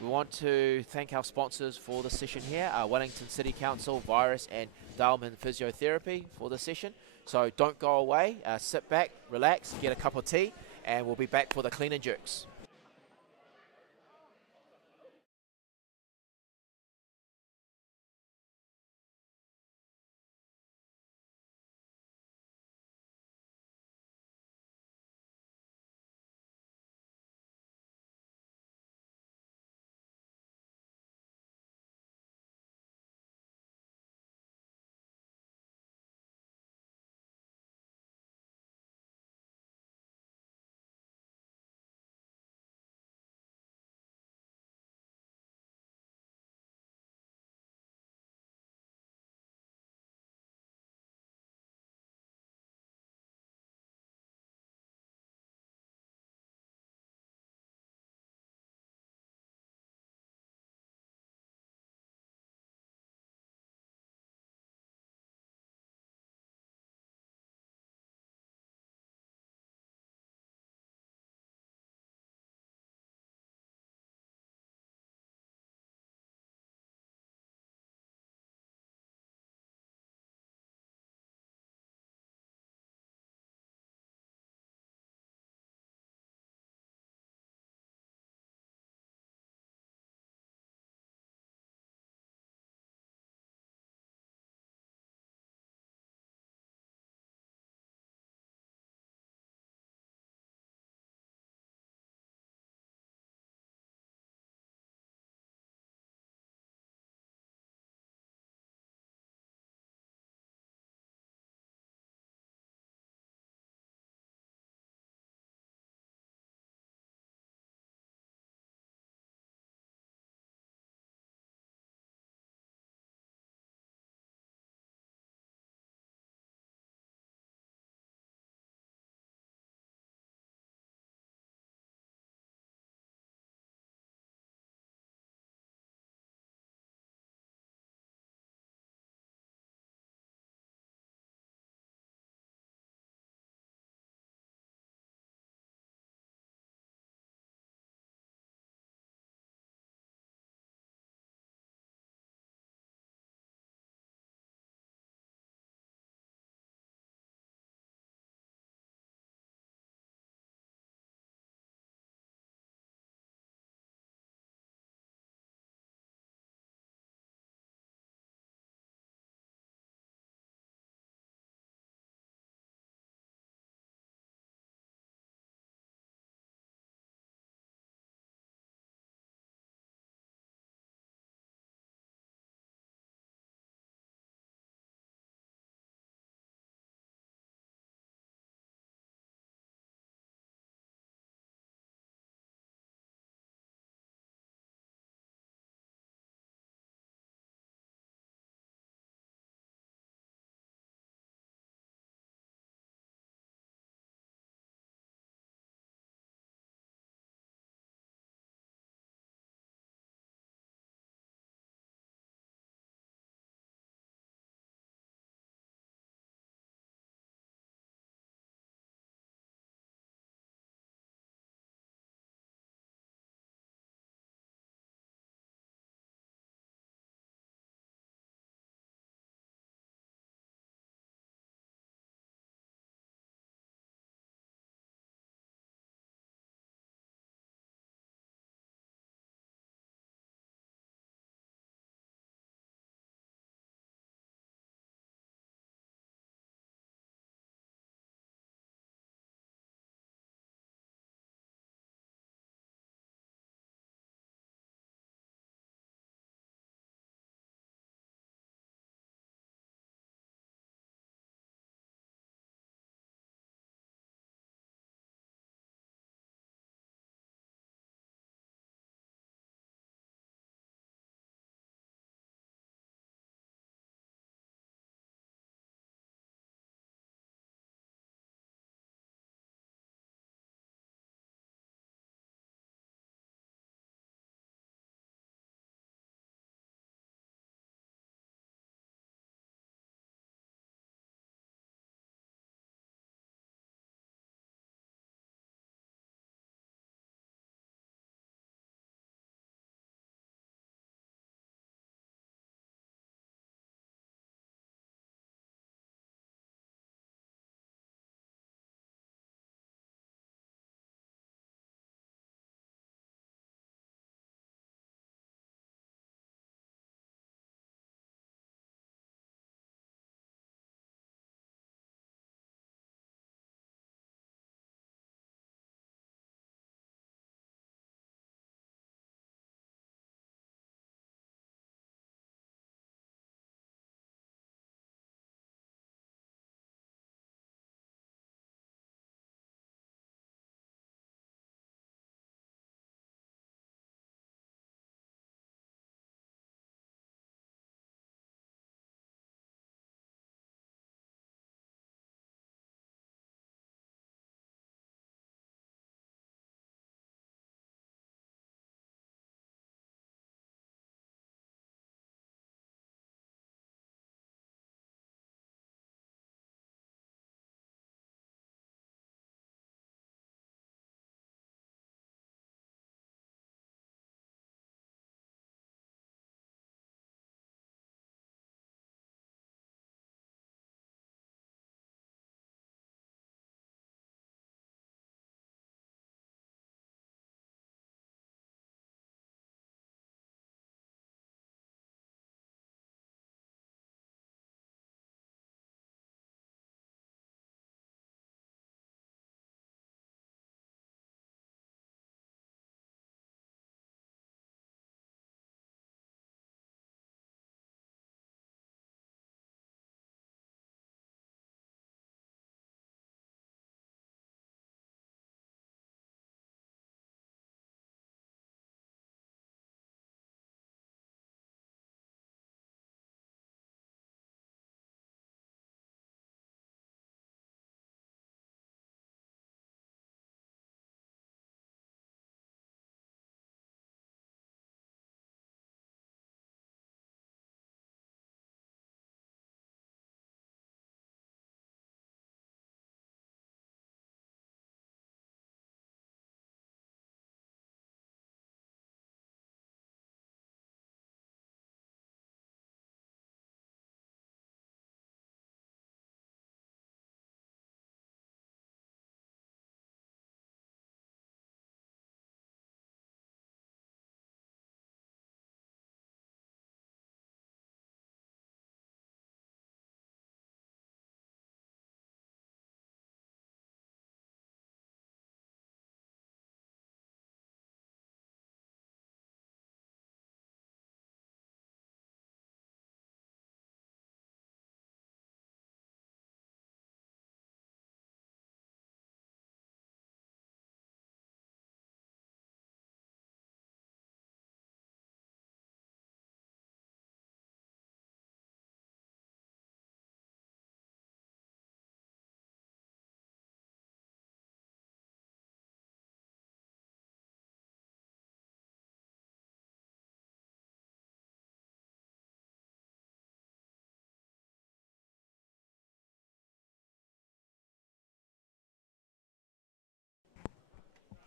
We want to thank our sponsors for the session here, Wellington City Council, Virus, and Dalman Physiotherapy for the session. So don't go away, sit back, relax, get a cup of tea, and we'll be back for the clean and jerks.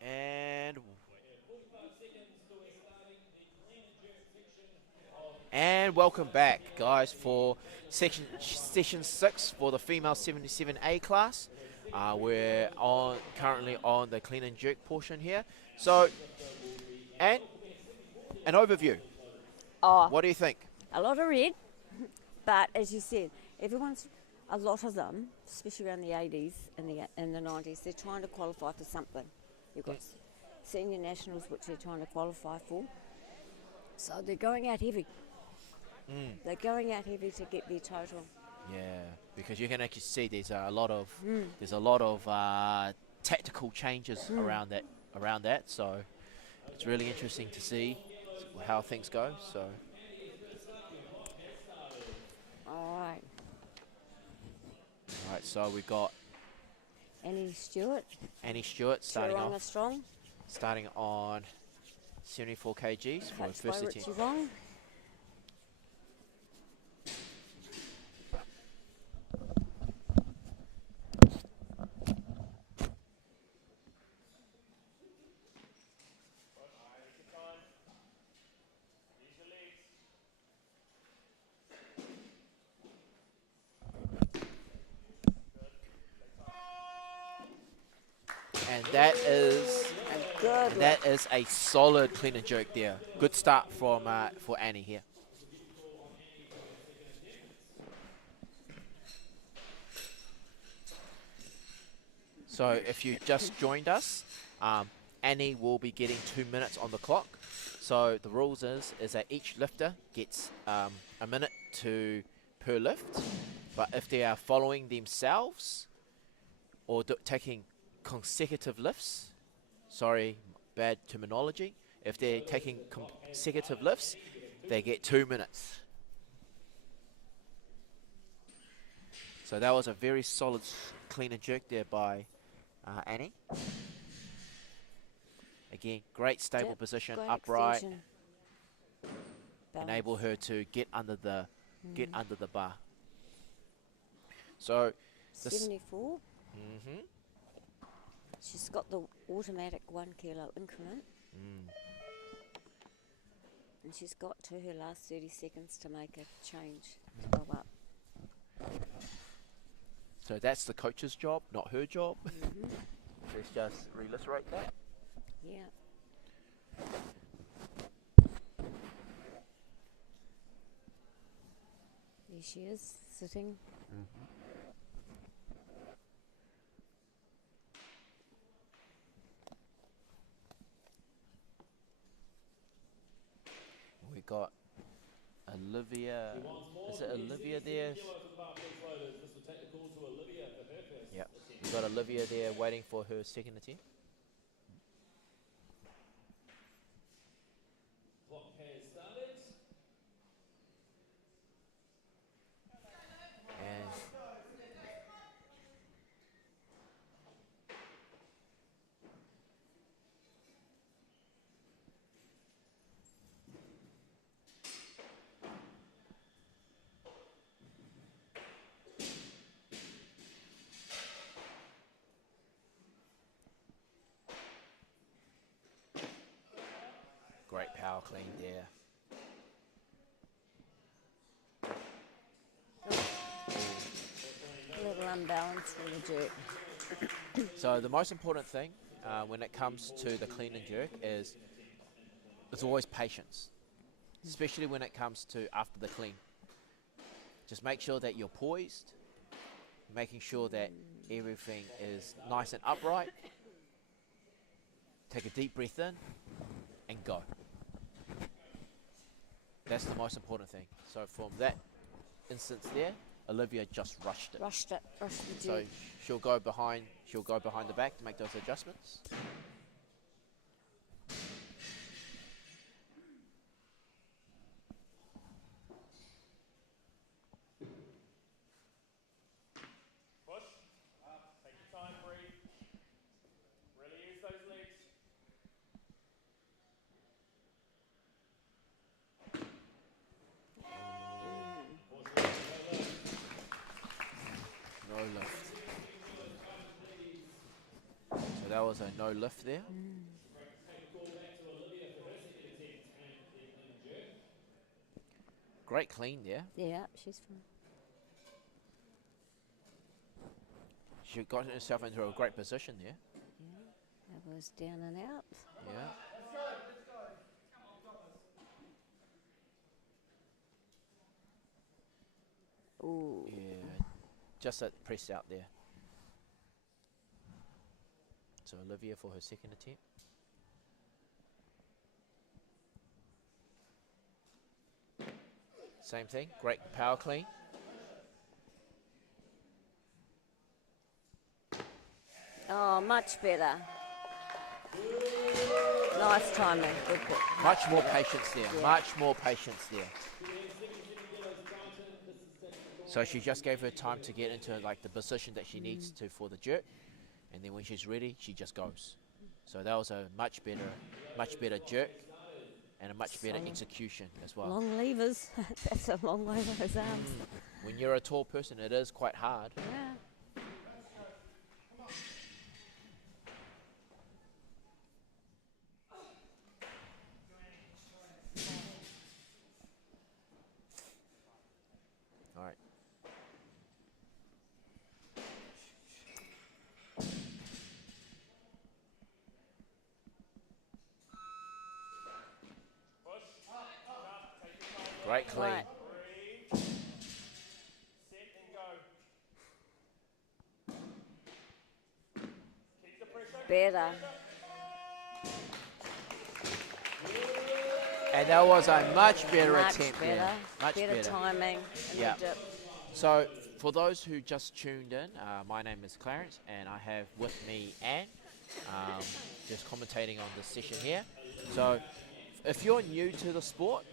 And And welcome back, guys, for session 6 for the female 77A class. We're currently on the clean and jerk portion here. So, and an overview. Oh, What do you think? a lot of red, but as you said, a lot of them, especially around the 80s and the 90s, they're trying to qualify for something. You've got senior nationals, which they're trying to qualify for. So they're going out heavy. They're going out heavy to get their total. Yeah, because you can actually see there's a lot of tactical changes around that. So it's really interesting to see how things go. So. All Right, so we've got Annie Stewart starting Tauranga off, strong. starting on 74 kgs for the Coached by first Richie attempt. Wong. And that is a solid clean and jerk there. Good start from for Annie here. So if you just joined us, Annie will be getting 2 minutes on the clock. So the rules is that each lifter gets a minute per lift, but if they are following themselves or taking consecutive lifts, sorry, bad terminology, if they're taking consecutive lifts, they get 2 minutes. So that was a very solid clean and jerk there by Annie. Again, great stable position, great upright, extension. enable her to get under the bar. So this 74. She's got the automatic 1 kilo increment. And she's got to her last 30 seconds to make a change to go up. So that's the coach's job, not her job. Let's just reiterate that. Yeah. There she is, sitting. We got Olivia. Is it Olivia there? Yep. We got Olivia there waiting for her second attempt. And great power clean there. A little unbalanced with the jerk. So the most important thing when it comes to the clean and jerk is it's always patience, especially when it comes to after the clean. Just make sure that you're poised, making sure that everything is nice and upright. Take a deep breath in and go. That's the most important thing. So from that instance there, Olivia just rushed it. Rushed the So jerk. she'll go behind the back to make those adjustments. Push up, take your time, breathe. Really use those legs. No lift. So that was a no lift there. Great clean there. Yeah, she's fine. She got herself into a great position there. Yeah, that was down and out. Yeah. Ooh. Yeah. Just that press out there. So Olivia for her second attempt. Same thing. Great power clean. Oh, much better. Nice timing. Good bit. Much more patience there. Yeah. Much more patience there. So she just gave her time to get into like the position that she needs to for the jerk, and then when she's ready, she just goes. So that was a much better jerk, and a much better Solid. execution as well. Long levers. That's a long way with those arms. When you're a tall person, it is quite hard. Yeah. All right. Great clean. Right. Breathe. Set and go. Keep the pressure. Better. And that was a much better Much attempt better. there. Much better better. timing. And Yeah. the dip. So for those who just tuned in, my name is Clarence, and I have with me Anne, just commentating on this session here. So if you're new to the sport,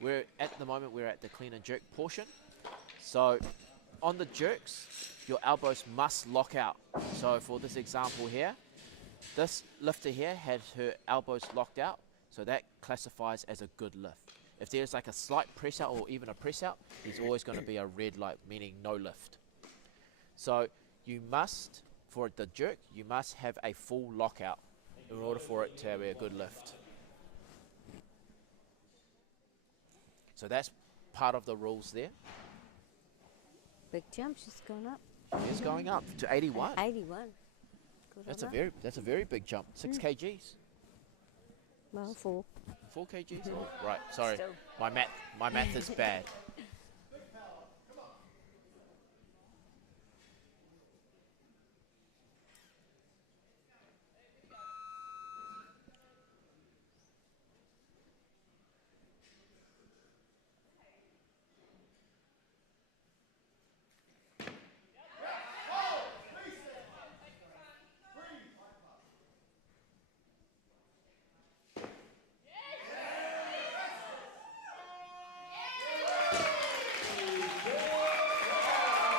we're at the clean and jerk portion. So on the jerks, your elbows must lock out. So for this example here, this lifter here had her elbows locked out, so that classifies as a good lift. If there's like a slight press out or even a press out, there's always going to be a red light, meaning no lift. So you must, for the jerk, you must have a full lockout in order for it to be a good lift. So that's part of the rules there. Big jump. She's gone up. It's going up to 81. 81. Good That's on a her. very big jump. 6 kgs. Well, 4. 4 kgs? Oh, right, sorry. Still. My math is bad.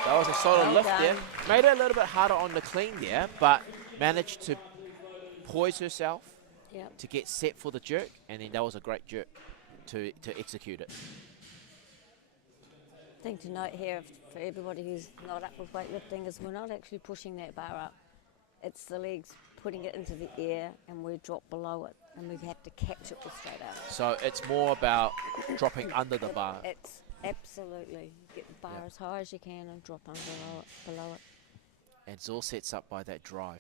That was a solid Well lift done. there. Made it a little bit harder on the clean there, but managed to poise herself Yep. to get set for the jerk, and then that was a great jerk to execute it. Thing to note here for everybody who's not up with weightlifting is we're not actually pushing that bar up. It's the legs putting it into the air and we drop below it and we have to catch it with straight up. So it's more about dropping under the bar. It's absolutely. Get the bar Yep. as high as you can and drop below it. And it's all sets up by that drive.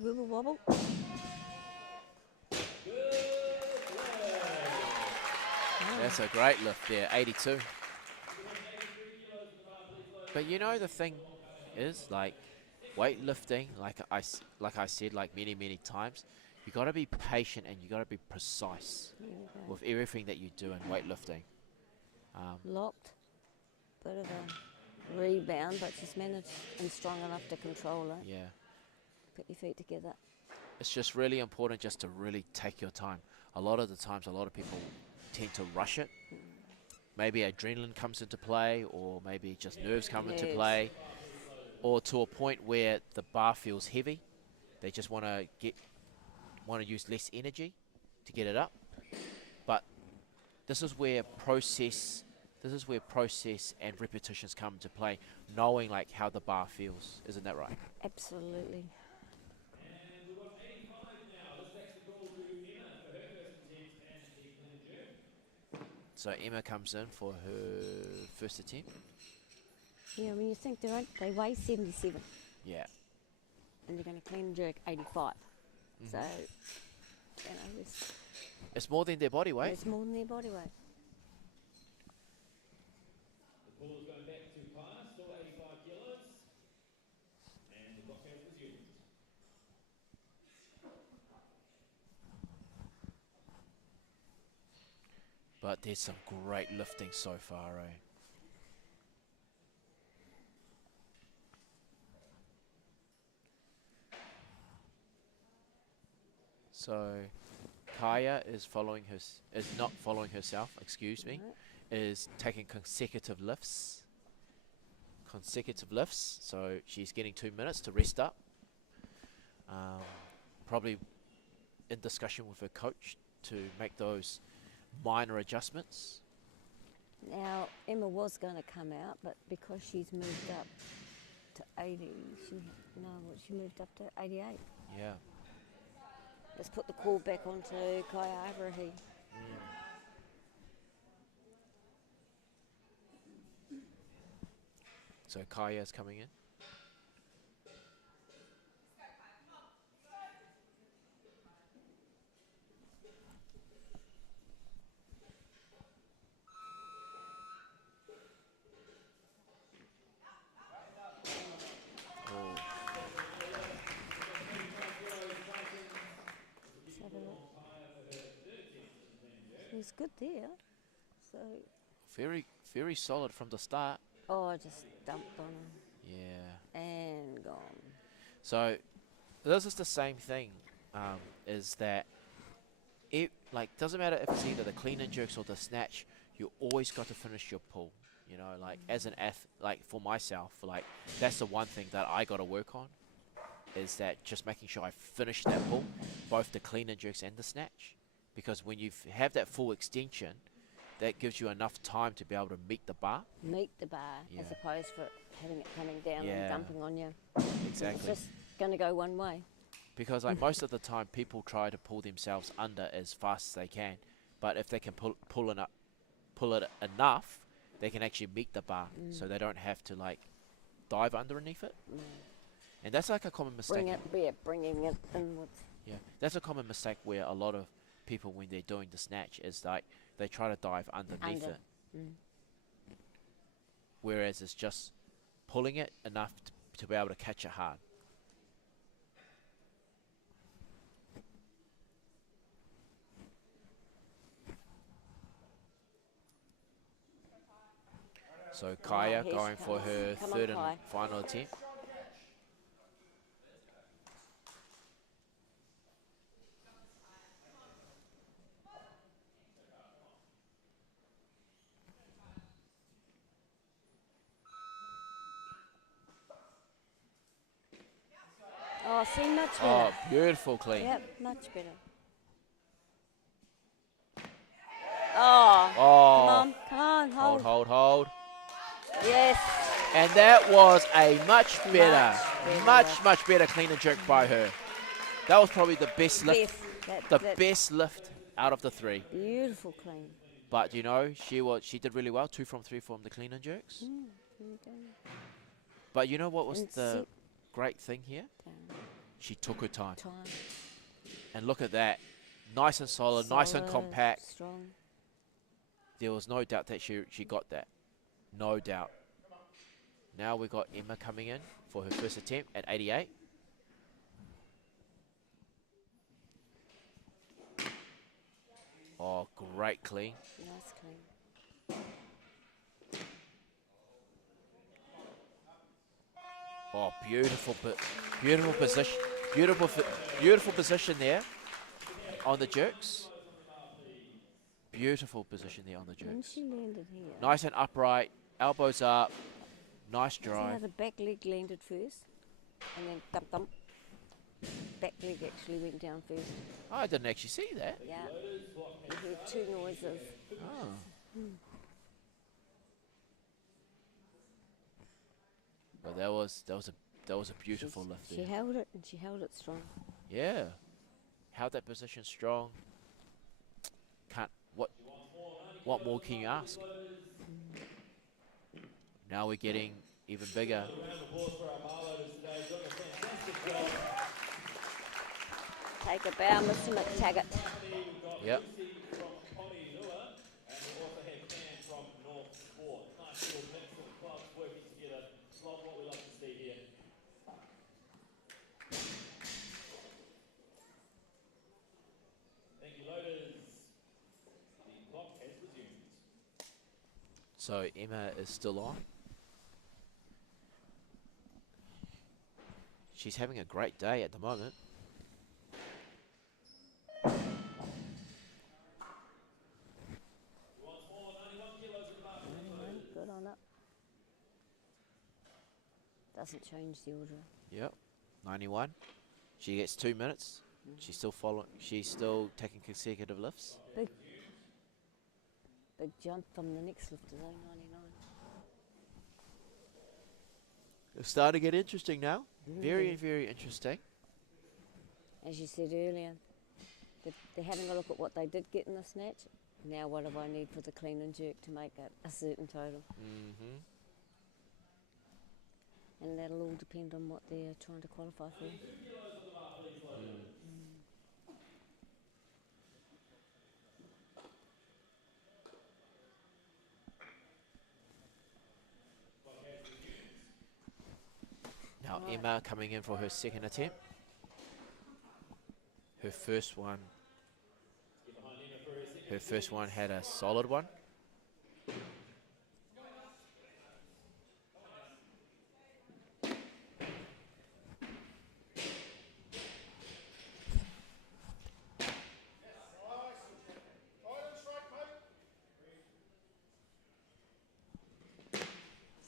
Wibble wobble. That's a great lift there, 82. But you know the thing is, like, weightlifting, like I said like many times, you got to be patient and you got to be precise There we go. with everything that you do in weightlifting. Locked. Bit of a rebound, but she's managed and strong enough to control it. Yeah. Put your feet together. It's just really important just to really take your time. A lot of the times, a lot of people tend to rush it. Maybe adrenaline comes into play, or maybe just nerves come into Nerves. play. or to a point where the bar feels heavy. They just want to use less energy to get it up. But this is where process and repetitions come into play, knowing like how the bar feels. Isn't that right? Absolutely. And we've got 85 now. This is actually called to Emma for her first attempt and the clean and jerk. So Emma comes in for her first attempt. Yeah, when you think they weigh 77 Yeah. and they're going to clean and jerk 85. Mhm. So, you know, It's more than their body weight. it's more than their body weight. The ball is going back to Kaya, still 85 kilos. And the clock has resumed. But there's some great lifting so far, eh? So Kaya is not following herself, excuse me, is taking consecutive lifts. So she's getting 2 minutes to rest up. Probably in discussion with her coach to make those minor adjustments. Now, Emma was going to come out, but because she's moved up to 80, she moved up to 88. Yeah. Let's put the call back onto Kaya Averahi. So Kaya's coming in. He's good there. So, Very, very solid from the start. I just dumped on him Yeah. and gone. So this is the same thing, is that it doesn't matter if it's either the clean and jerks or the snatch, you always got to finish your pull. You know, like as an like for myself, like that's the one thing that I got to work on, is that just making sure I finish that pull, both the clean and jerks and the snatch, because when you have that full extension, that gives you enough time to be able to meet the bar. Meet the bar Yeah. as opposed to having it coming down Yeah. and dumping on you. Exactly. It's just going to go one way. Because like most of the time, people try to pull themselves under as fast as they can, but if they can pull it enough, they can actually meet the bar, so they don't have to like dive underneath it. And that's like a common mistake. Bringing it inwards. Yeah, that's a common mistake where a lot of people, when they're doing the snatch, is like they try to dive underneath it, whereas it's just pulling it enough to be able to catch it hard. So Kaya here she going for comes. her Come on, third and Kai. final attempt. Oh, see, much better. Oh, beautiful clean. Yep, much better. Oh, Oh, come on, hold. hold. Yes. And that was a much better, Much much better clean and jerk by her. That was probably the best lift, That best lift out of the three. beautiful clean. But you know, she did really well, 2 from 3 from the clean and jerks. Okay. But you know what was And the sit great thing here? down. She took her time. Time. And look at that. Nice and solid, nice and Solid, compact. Strong. There was no doubt that she got that. No doubt. Now we got Emma coming in for her first attempt at 88. Oh, great clean. Nice clean. Oh, beautiful position. Beautiful position there on the jerks. Beautiful position there on the When jerks. she landed here. Nice and upright, elbows up. Nice See how drive. the back leg landed first, and then thump thump. Back leg actually went down first. I didn't actually see that. Yeah. You heard two noises. Oh. But that was a beautiful lift She there. held it, and she held it strong. Yeah. Held that position strong. Can't what more can you ask? Now we're getting even bigger. Take a bow, Mr. McTaggart. Yep. So Emma is still on. She's having a great day at the moment. Good on it. Doesn't change the order. Yep. 91. She gets 2 minutes. She's still following. She's still taking consecutive lifts. Big jump from the next lift to 99. It's starting to get interesting now. Very, very interesting. As you said earlier, they're having a look at what they did get in the snatch. Now what do I need for the clean and jerk to make it a certain total? Mm-hmm. And that'll all depend on what they're trying to qualify for. Now Emma coming in for her second attempt. Her first one had a solid one.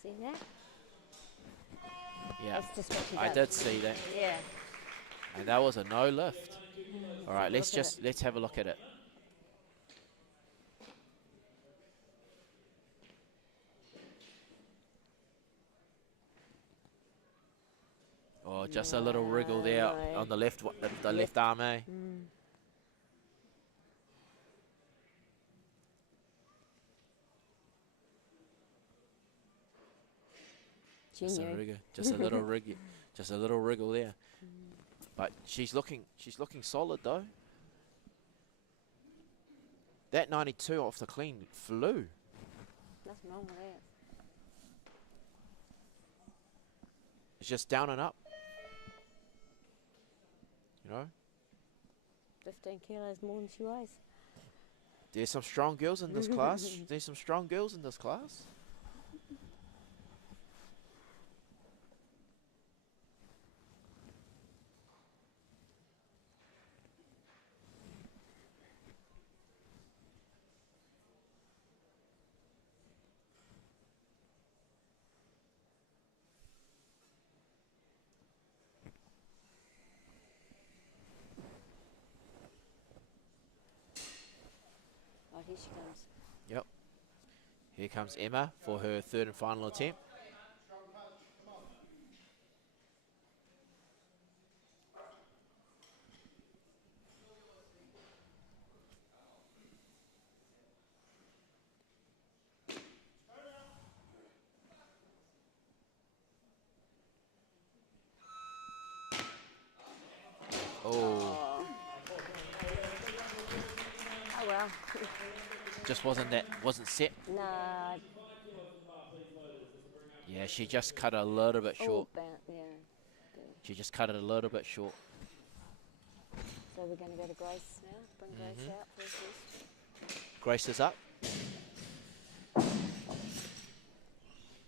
See that? Yeah, That's just what she I does. did see that. Yeah. And that was a no lift. All right, let's Look at let's have a look at it. Oh, just a little wriggle there No. on the left, the left arm, eh? Just a Genu. wriggle, just a little wriggle, just a little wriggle there. But she's looking solid though. That 92 off the clean flew. Nothing wrong with that. It's just down and up. You know, 15 kilos more than she weighs. there's some strong girls in this class. There's some strong girls in this class. Right, here she comes. Yep. Here comes Emma for her third and final attempt. Oh, Oh well. just wasn't set. Nah. Yeah, she just cut a little bit short. Yeah. She just cut it a little bit short. So we're going to go to Grace now. Bring Grace out for a test. Grace is up.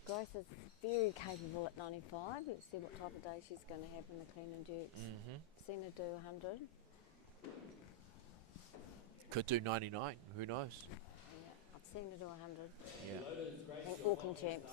Grace is very capable at 95. Let's see what type of day she's going to have in the clean and jerks. Seen her do 100. Could do 99. Who knows? Yeah, I've seen her do 100. Yeah. In Auckland Champs.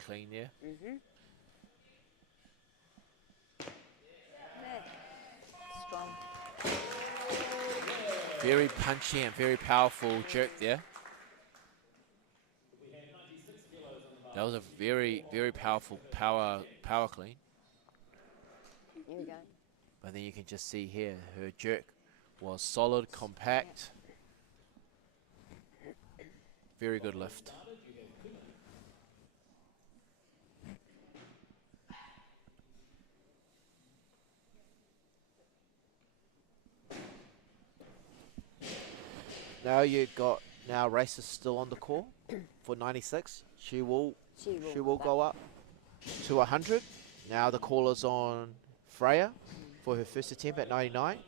great clean there. Mm-hmm. Yeah. Strong. Very punchy and very powerful jerk there. That was a very, very powerful power clean. There you go. But then you can just see here, her jerk was solid, compact. Very good lift. Now Race is still on the call for 96. She will go up to 100. Now the call is on Freya for her first attempt at 99.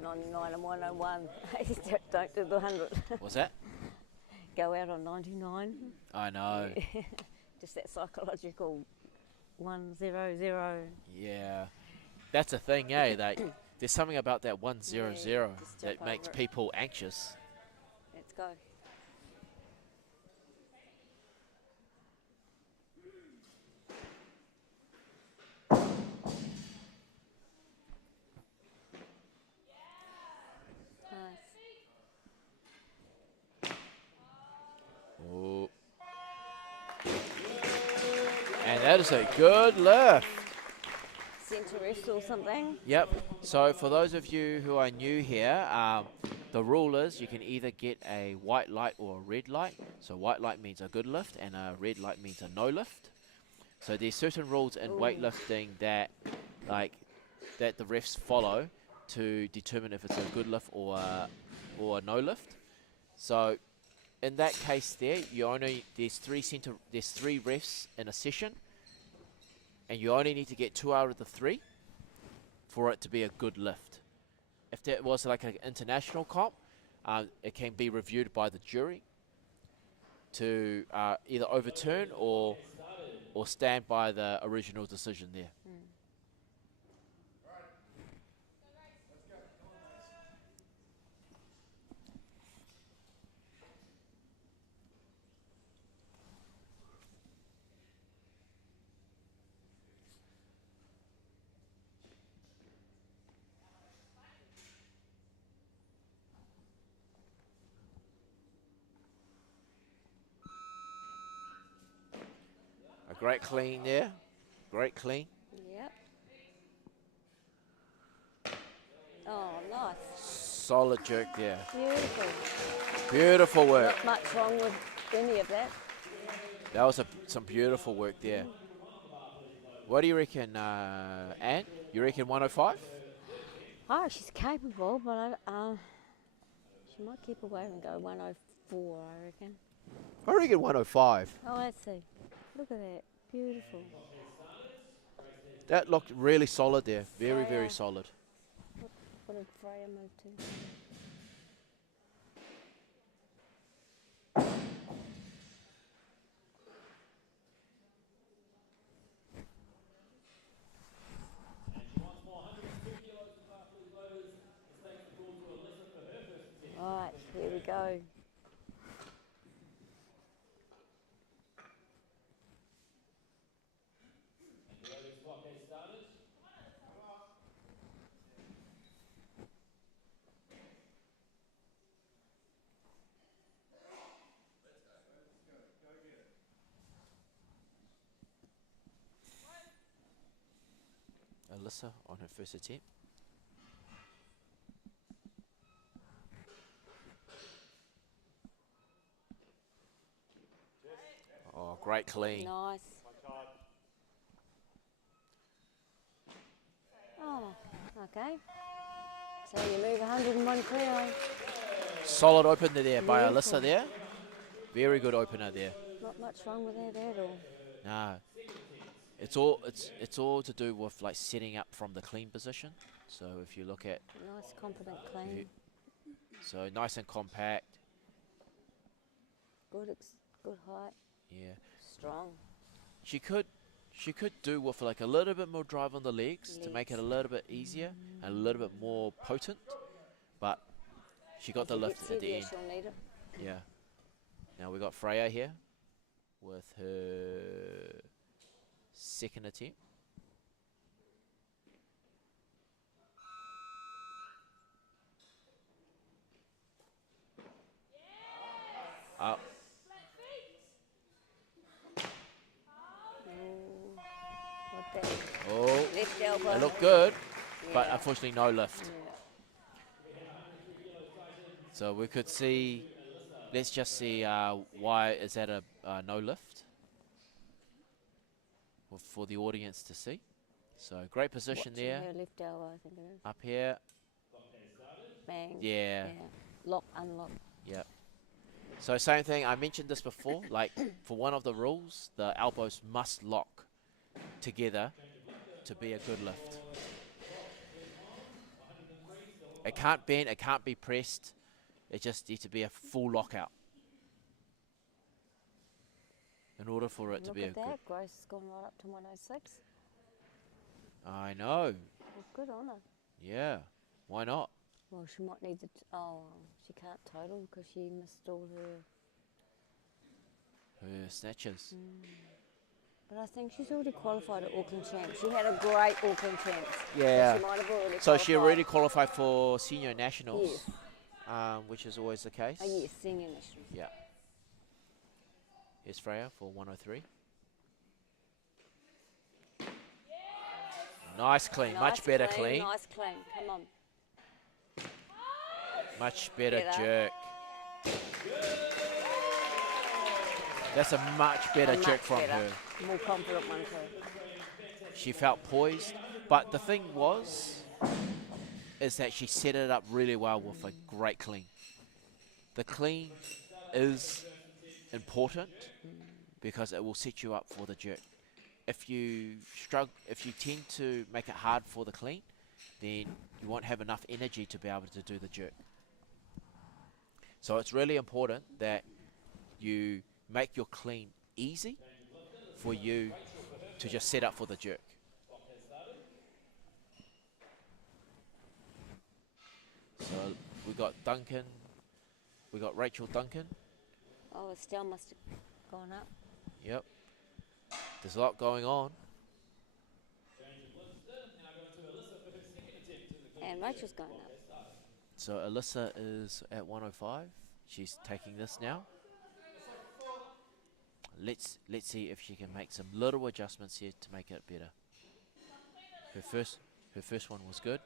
99 and 101. Don't do the 100. What's that? Go out on 99. I know. Just that psychological 100. Yeah. That's the thing, eh? Like, there's something about that 100 just that jump makes over it. people anxious. Let's go. Nice. Oh. And that is a good lift. Centre rest or something. Yep. So for those of you who are new here, the rule is you can either get a white light or a red light. So white light means a good lift and a red light means a no lift. So there's certain rules in weightlifting that the refs follow to determine if it's a good lift or a no lift. So in that case there, there's three refs in a session, and you only need to get 2 out of the 3 for it to be a good lift. If that was like an international comp, it can be reviewed by the jury to either overturn or stand by the original decision there. A great clean there. Great clean. Yep. Oh, nice. Solid jerk there. Beautiful. Beautiful work. Not much wrong with any of that. That was some beautiful work there. What do you reckon, Anne? You reckon 105? Oh, she's capable, but she might keep away and go 104, I reckon. I reckon 105. Oh, let's see. Look at that. Beautiful. That looked really solid there. Very, Yeah. very solid. What did Freya move to? Right, here we go. Alyssa on her first attempt. Oh, great clean. Nice. Oh, okay. So you move 101 kilo. Solid opener there by Beautiful. Alyssa there. Very good opener there. Not much wrong with that at all. No. It's all to do with like setting up from the clean position. So if you look at Nice, confident, clean. so nice and compact. Good height. Yeah. Strong. She could do with like a little bit more drive on the legs to make it a little bit easier and a little bit more potent, but She got If the she lift gets at the heavier, end. she'll need it. Yeah. Now we got Freya here with her second attempt. Up. Ooh, what that? Oh, Left elbow. it looked good, but Yeah. unfortunately no lift. Yeah. So we could see, let's just see why is that a no lift for the audience to see. So great position Watching there, her left elbow, I think it is. up here. Bang. Yeah, Lock, unlock. yeah. So same thing, I mentioned this before, like for one of the rules, the elbows must lock together to be a good lift. It can't bend, it can't be pressed, it just needs to be a full lockout in order for it to Look be a at good. that. Grace has gone right up to 106. I know, Well, good on her. yeah, why not? Well, she might need the. She can't total because she missed all her. Her snatches. But I think she's already qualified at Auckland Champs. She had a great Auckland Champs. Yeah. So she might have already So she qualified. already qualified for senior nationals, Yes. which is always the case. Oh, yes, senior national. Yeah. Here's Freya for 103. Nice clean, much better clean. Nice clean. Come on. Much better Better. jerk. That's a much better Much jerk from better. her. More confident one too. She felt poised, but the thing is that she set it up really well with a great clean. The clean is important because it will set you up for the jerk. If you tend to make it hard for the clean, then you won't have enough energy to be able to do the jerk. So it's really important that you make your clean easy for you to just set up for the jerk. So we got Duncan, we got Rachel Duncan. Oh, Estelle must have gone up. Yep. There's a lot going on. And Rachel's going up. So Alyssa is at 105. She's taking this now. Let's see if she can make some little adjustments here to make it better. Her first one was good.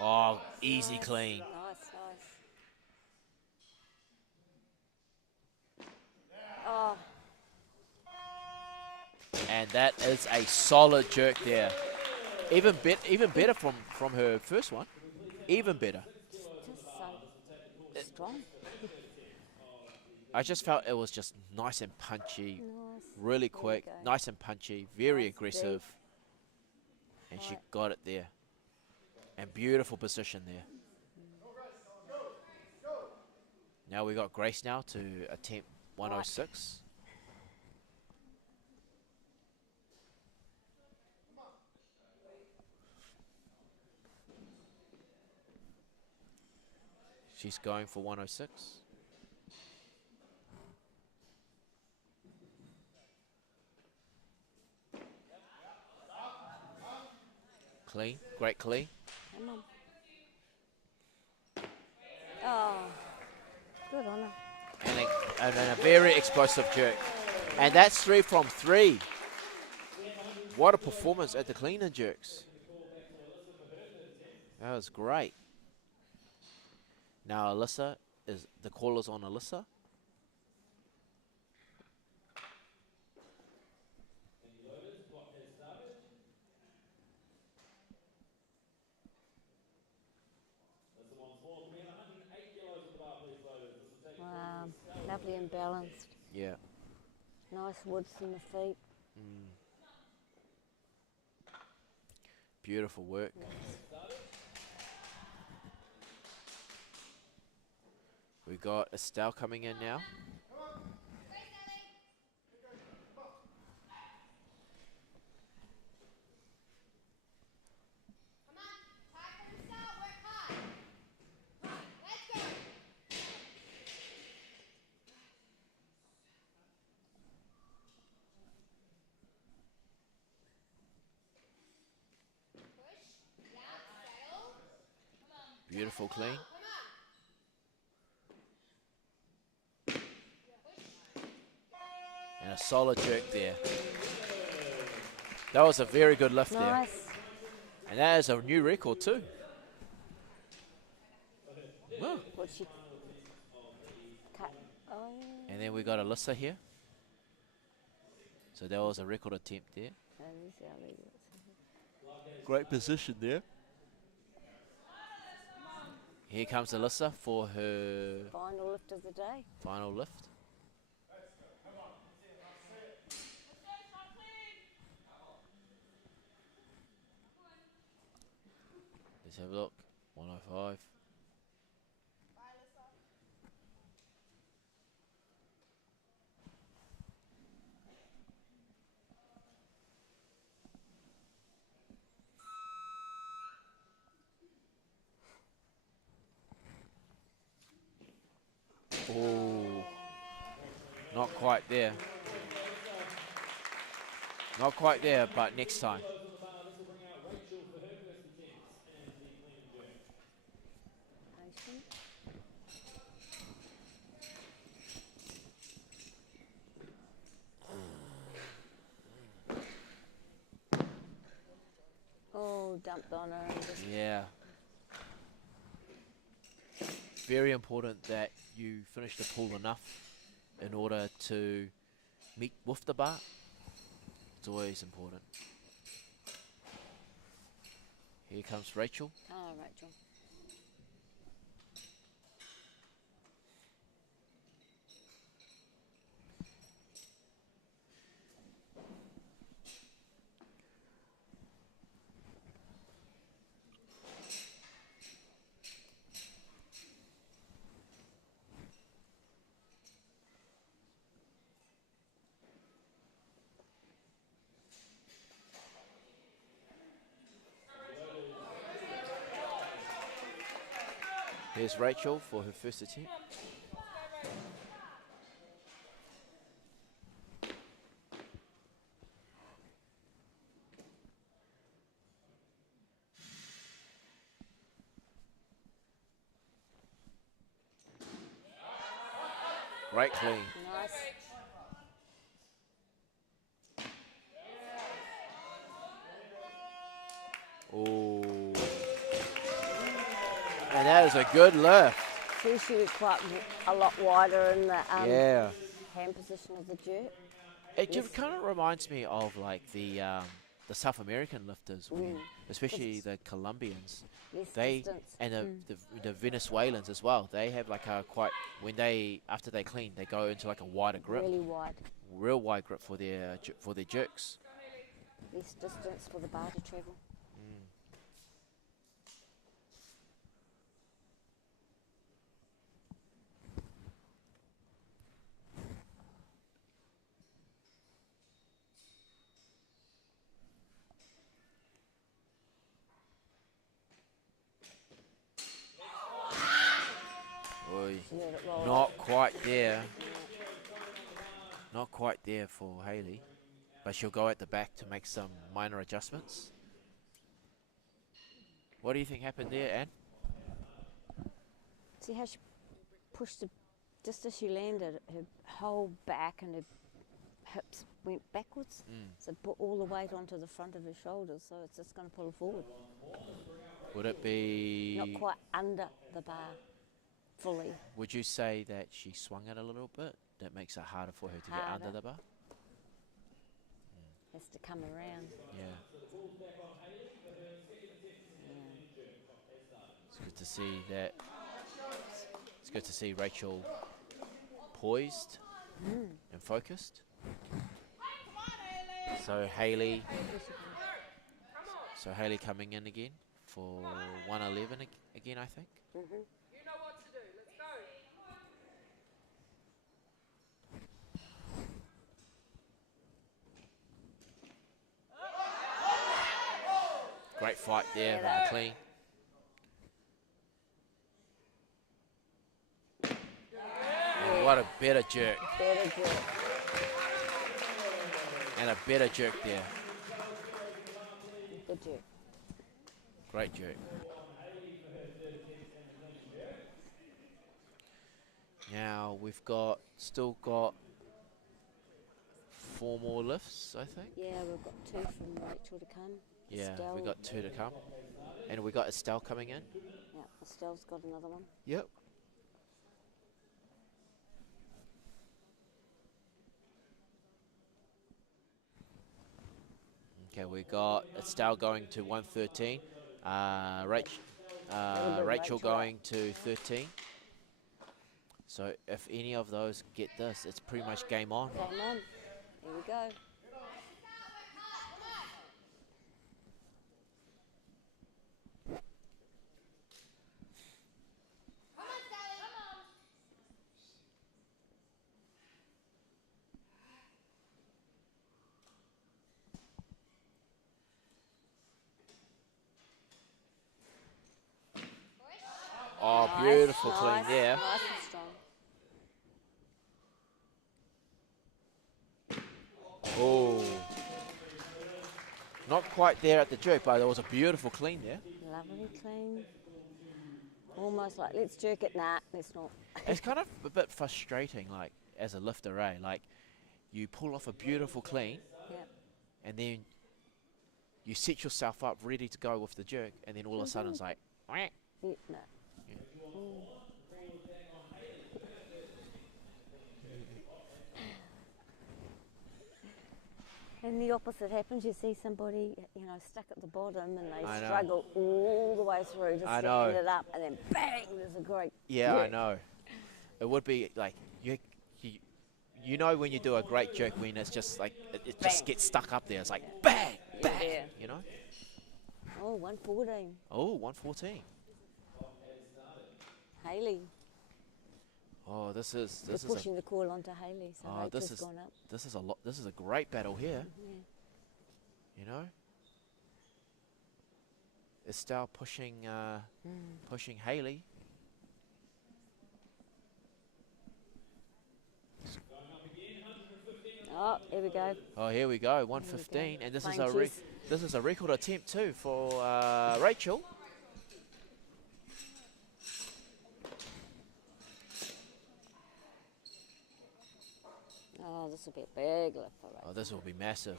Oh, easy clean. Nice. Oh, And that is a solid jerk there. Even better from her first one. Even better. just so strong. I just felt it was just nice and punchy, Nice. really There you quick, go. nice and punchy, very Nice, aggressive. deep. And she Right. got it there. And beautiful position there. Now we got Grace now to attempt 106. She's going for 106. Clean, great clean. Come on. Oh, good on her. And then a very explosive jerk. And that's 3 from 3. What a performance at the clean and jerks. That was great. Now Alyssa, is the call is on Alyssa. Wow, lovely and balanced. Yeah. Nice woods in the feet. Beautiful work. We got Estelle coming in now. Beautiful clean. And a solid jerk there. That was a very good lift there. Nice. And that is a new record too. Wow. What'd she cut? Oh, And then we got Alyssa here. So that was a record attempt there. that is our leader. Great position there. Here comes Alyssa for her Final lift of the day. final lift. Let's have a look. 105. Oh, not quite there. Not quite there, but next time. Close on the bar. This will bring out Rachel for her first attempt and the clean and jerk. Patient. Oh, dumped on her. And just Yeah. Very important that you finish the pull enough in order to meet with the bar. It's always important. Here comes Rachel. Come on, Rachel. Here's Rachel for her first attempt. Great clean. Nice. Oh. And that is a good lift. See, she was quite a lot wider in the Yeah. hand position of the jerk. It Yes. kind of reminds me of like the South American lifters, especially the Colombians. Less They distance. and the Venezuelans as well. They have like a quite when they after they clean they go into like a wider grip, Really wide. real wide grip for their jerks. Less distance for the bar to travel. Oy. She let it roll. Not quite there. Not quite there for Hayley, but she'll go at the back to make some minor adjustments. What do you think happened there, Anne? See how she pushed it, just as she landed, her whole back and her hips went backwards. So it put all the weight onto the front of her shoulders, so it's just going to pull her forward. Would it be? Not quite under the bar fully. Would you say that she swung it a little bit? That makes it harder for her to get under Harder. the bar? Has to come around. Yeah. It's good to see that. It's good to see Rachel poised and focused. So Hayley. So Hayley coming in again for 111 again, I think. Mhm. You know what to do. Let's go. Great fight there, Yeah, that- clean. And what a better jerk. Better jerk. And a better jerk there. Good jerk. Great jerk. Now we've still got 4 more lifts, I think. Yeah, we've got 2 from Rachel to come. Yeah, Estelle. we got 2 to come. And we got Estelle coming in. Yeah, Estelle's got another one. Yep. Okay, we got Estelle going to 113. Rachel going to 13. So if any of those get this, it's pretty much game on. Game on. Here we go. Oh, Nice, beautiful clean nice, there. Nice and strong. Oh. Not quite there at the jerk, but there was a beautiful clean there. Lovely clean. Almost like, let's jerk it. Nah, let's not. It's kind of a bit frustrating, like, as a lifter, eh? Like, you pull off a beautiful clean, Yeah. and then you set yourself up ready to go with the jerk, and then all of a sudden it's like, "Wah." Yeah, no. Yeah. And the opposite happens. You see somebody, stuck at the bottom, and they I know. struggle all the way through to I stand know. it up, and then bang, there's a great. Yeah, I jerk. know. It would be like, you know when you do a great jerk when it's just like, it just Bang. gets stuck up there. It's like, bang, bang, Yeah. you know? Oh, 114. Oh, 114. Hayley. Oh, this is We're a pushing the call onto Hayley, so Oh, Rachel's this is gone up. this is a lot. This is a great battle here. Yeah. You know, Estelle pushing pushing Hayley. Oh, here we go. Oh, here we go, 115, and this is a Punches. this is a record attempt too for Rachel. Oh, this will be a big lift for Rachel. Oh, this will be massive.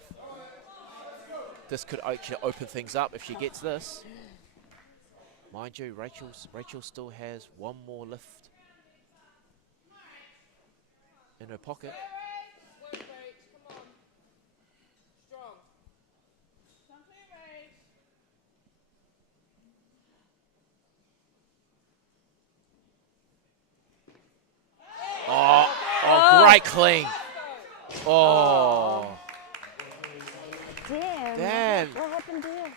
This could actually open things up if she gets this. Mind you, Rachel still has 1 more lift in her pocket. Work, Rach. Come on. Strong. Come here, Rach. Oh, great clean. Oh, Damn. Damn. What happened there?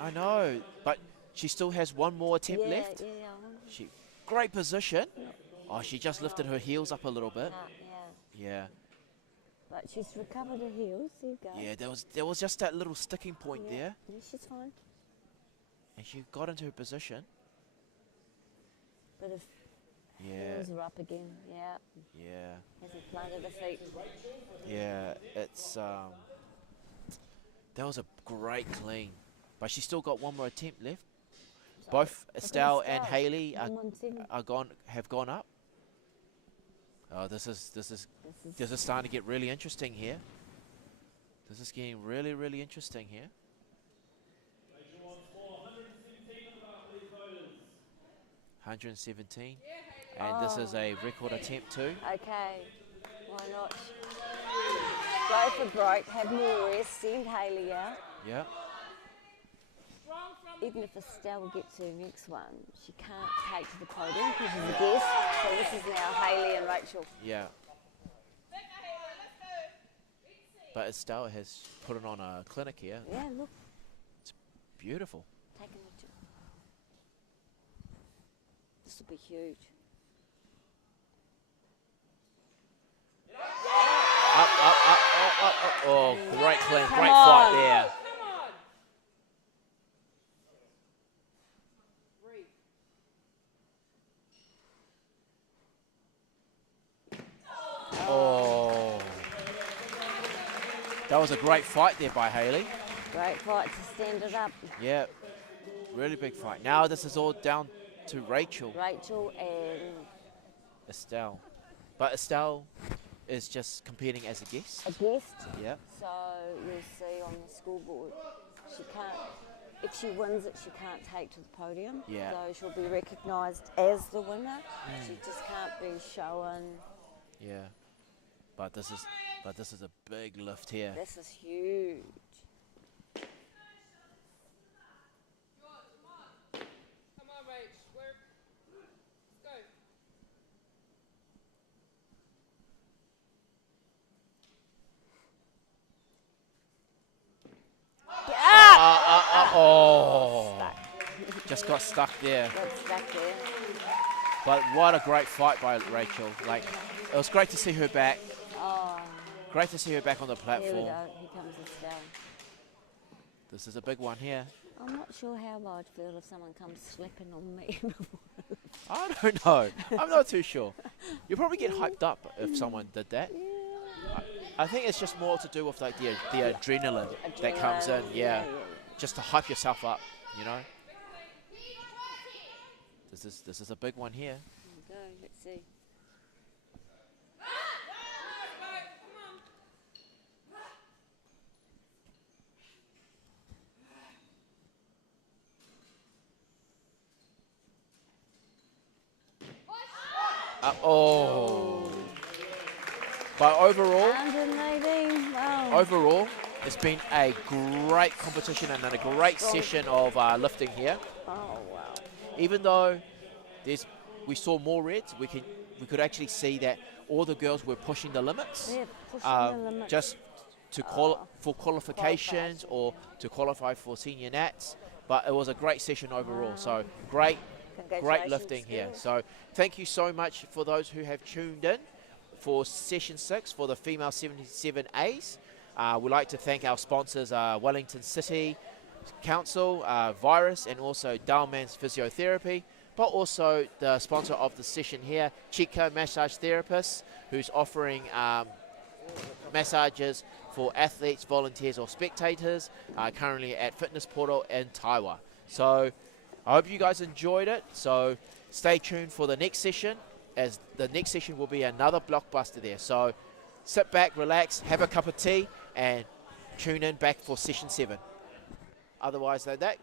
I know, but she still has 1 more attempt left. Yeah. She, great position. Oh, she just lifted her heels up a little bit. Yeah. Yeah, But she's recovered her heels. There you go. yeah. There was just that little sticking point Yeah. there, Yeah, she's fine. and she got into her position. But if Yeah, heels are up again, yeah. yeah, Hasn't planted her feet. yeah. It's that was a great clean, but she still got 1 more attempt left. So, Both look at Estelle and Estelle, Hayley 117. have gone up. Oh, this is starting to get really interesting here. This is getting really interesting here. Rachel wants 417 of the Barclays voters. 117, and this is a record attempt too. Okay, why not? Go for break, have more rest, send Hayley out. Yeah, Strong from Even if Estelle gets her next one, she can't take to the podium because she's a guest. So this is now Hayley and Rachel. yeah. Becca, Hayley, let's go. But Estelle has put it on a clinic here. Yeah, look. It's beautiful. Taking it to. This will be huge. Up. Oh, great clean, Come great on. fight there. Come on. Breathe. Oh. That was a great fight there by Hayley. Great fight to stand it up. Yeah, really big fight. Now this is all down to Rachel, Rachel and Estelle. But Estelle is just competing as a guest. a guest. Yeah. So you'll see on the scoreboard, she can't. If she wins it, she can't take to the podium. Yeah. So she'll be recognised as the winner. She just can't be shown. Yeah. But this is a big lift here. This is huge. Come on, Rach. Work. Let's go. Oh. Stuck. Just got stuck there. Got stuck there. But what a great fight by Rachel. Like, it was great to see her back. Oh, Great to see her back on the here we platform. go. Here comes Estelle. This is a big one here. I'm not sure how I'd feel if someone comes slapping on me. I don't know. I'm not too sure. You'll probably get hyped up if someone did that. I think it's just more to do with like the adrenaline that comes in. Yeah. Just to hype yourself up, you know. This is a big one here. Here we go. Let's see. Oh. But overall, 118. Wow. overall, it's been a great competition and a great session of lifting here. Oh wow. Even though we saw more reds, we could actually see that all the girls were pushing the limits. Yeah, pushing the limits. Just to for qualifications or to qualify for senior nats. But it was a great session overall. So great lifting here. girls. So thank you so much for those who have tuned in for session 6 for the female 77As. We'd like to thank our sponsors, Wellington City Council, Virus, and also Dalman's Physiotherapy, but also the sponsor of the session here, Chika Massage Therapists, who's offering massages for athletes, volunteers, or spectators, currently at Fitness Portal in Tawa. So I hope you guys enjoyed it. So stay tuned for the next session, as the next session will be another blockbuster there. So sit back, relax, have a cup of tea, and tune in back for session 7. Otherwise than that,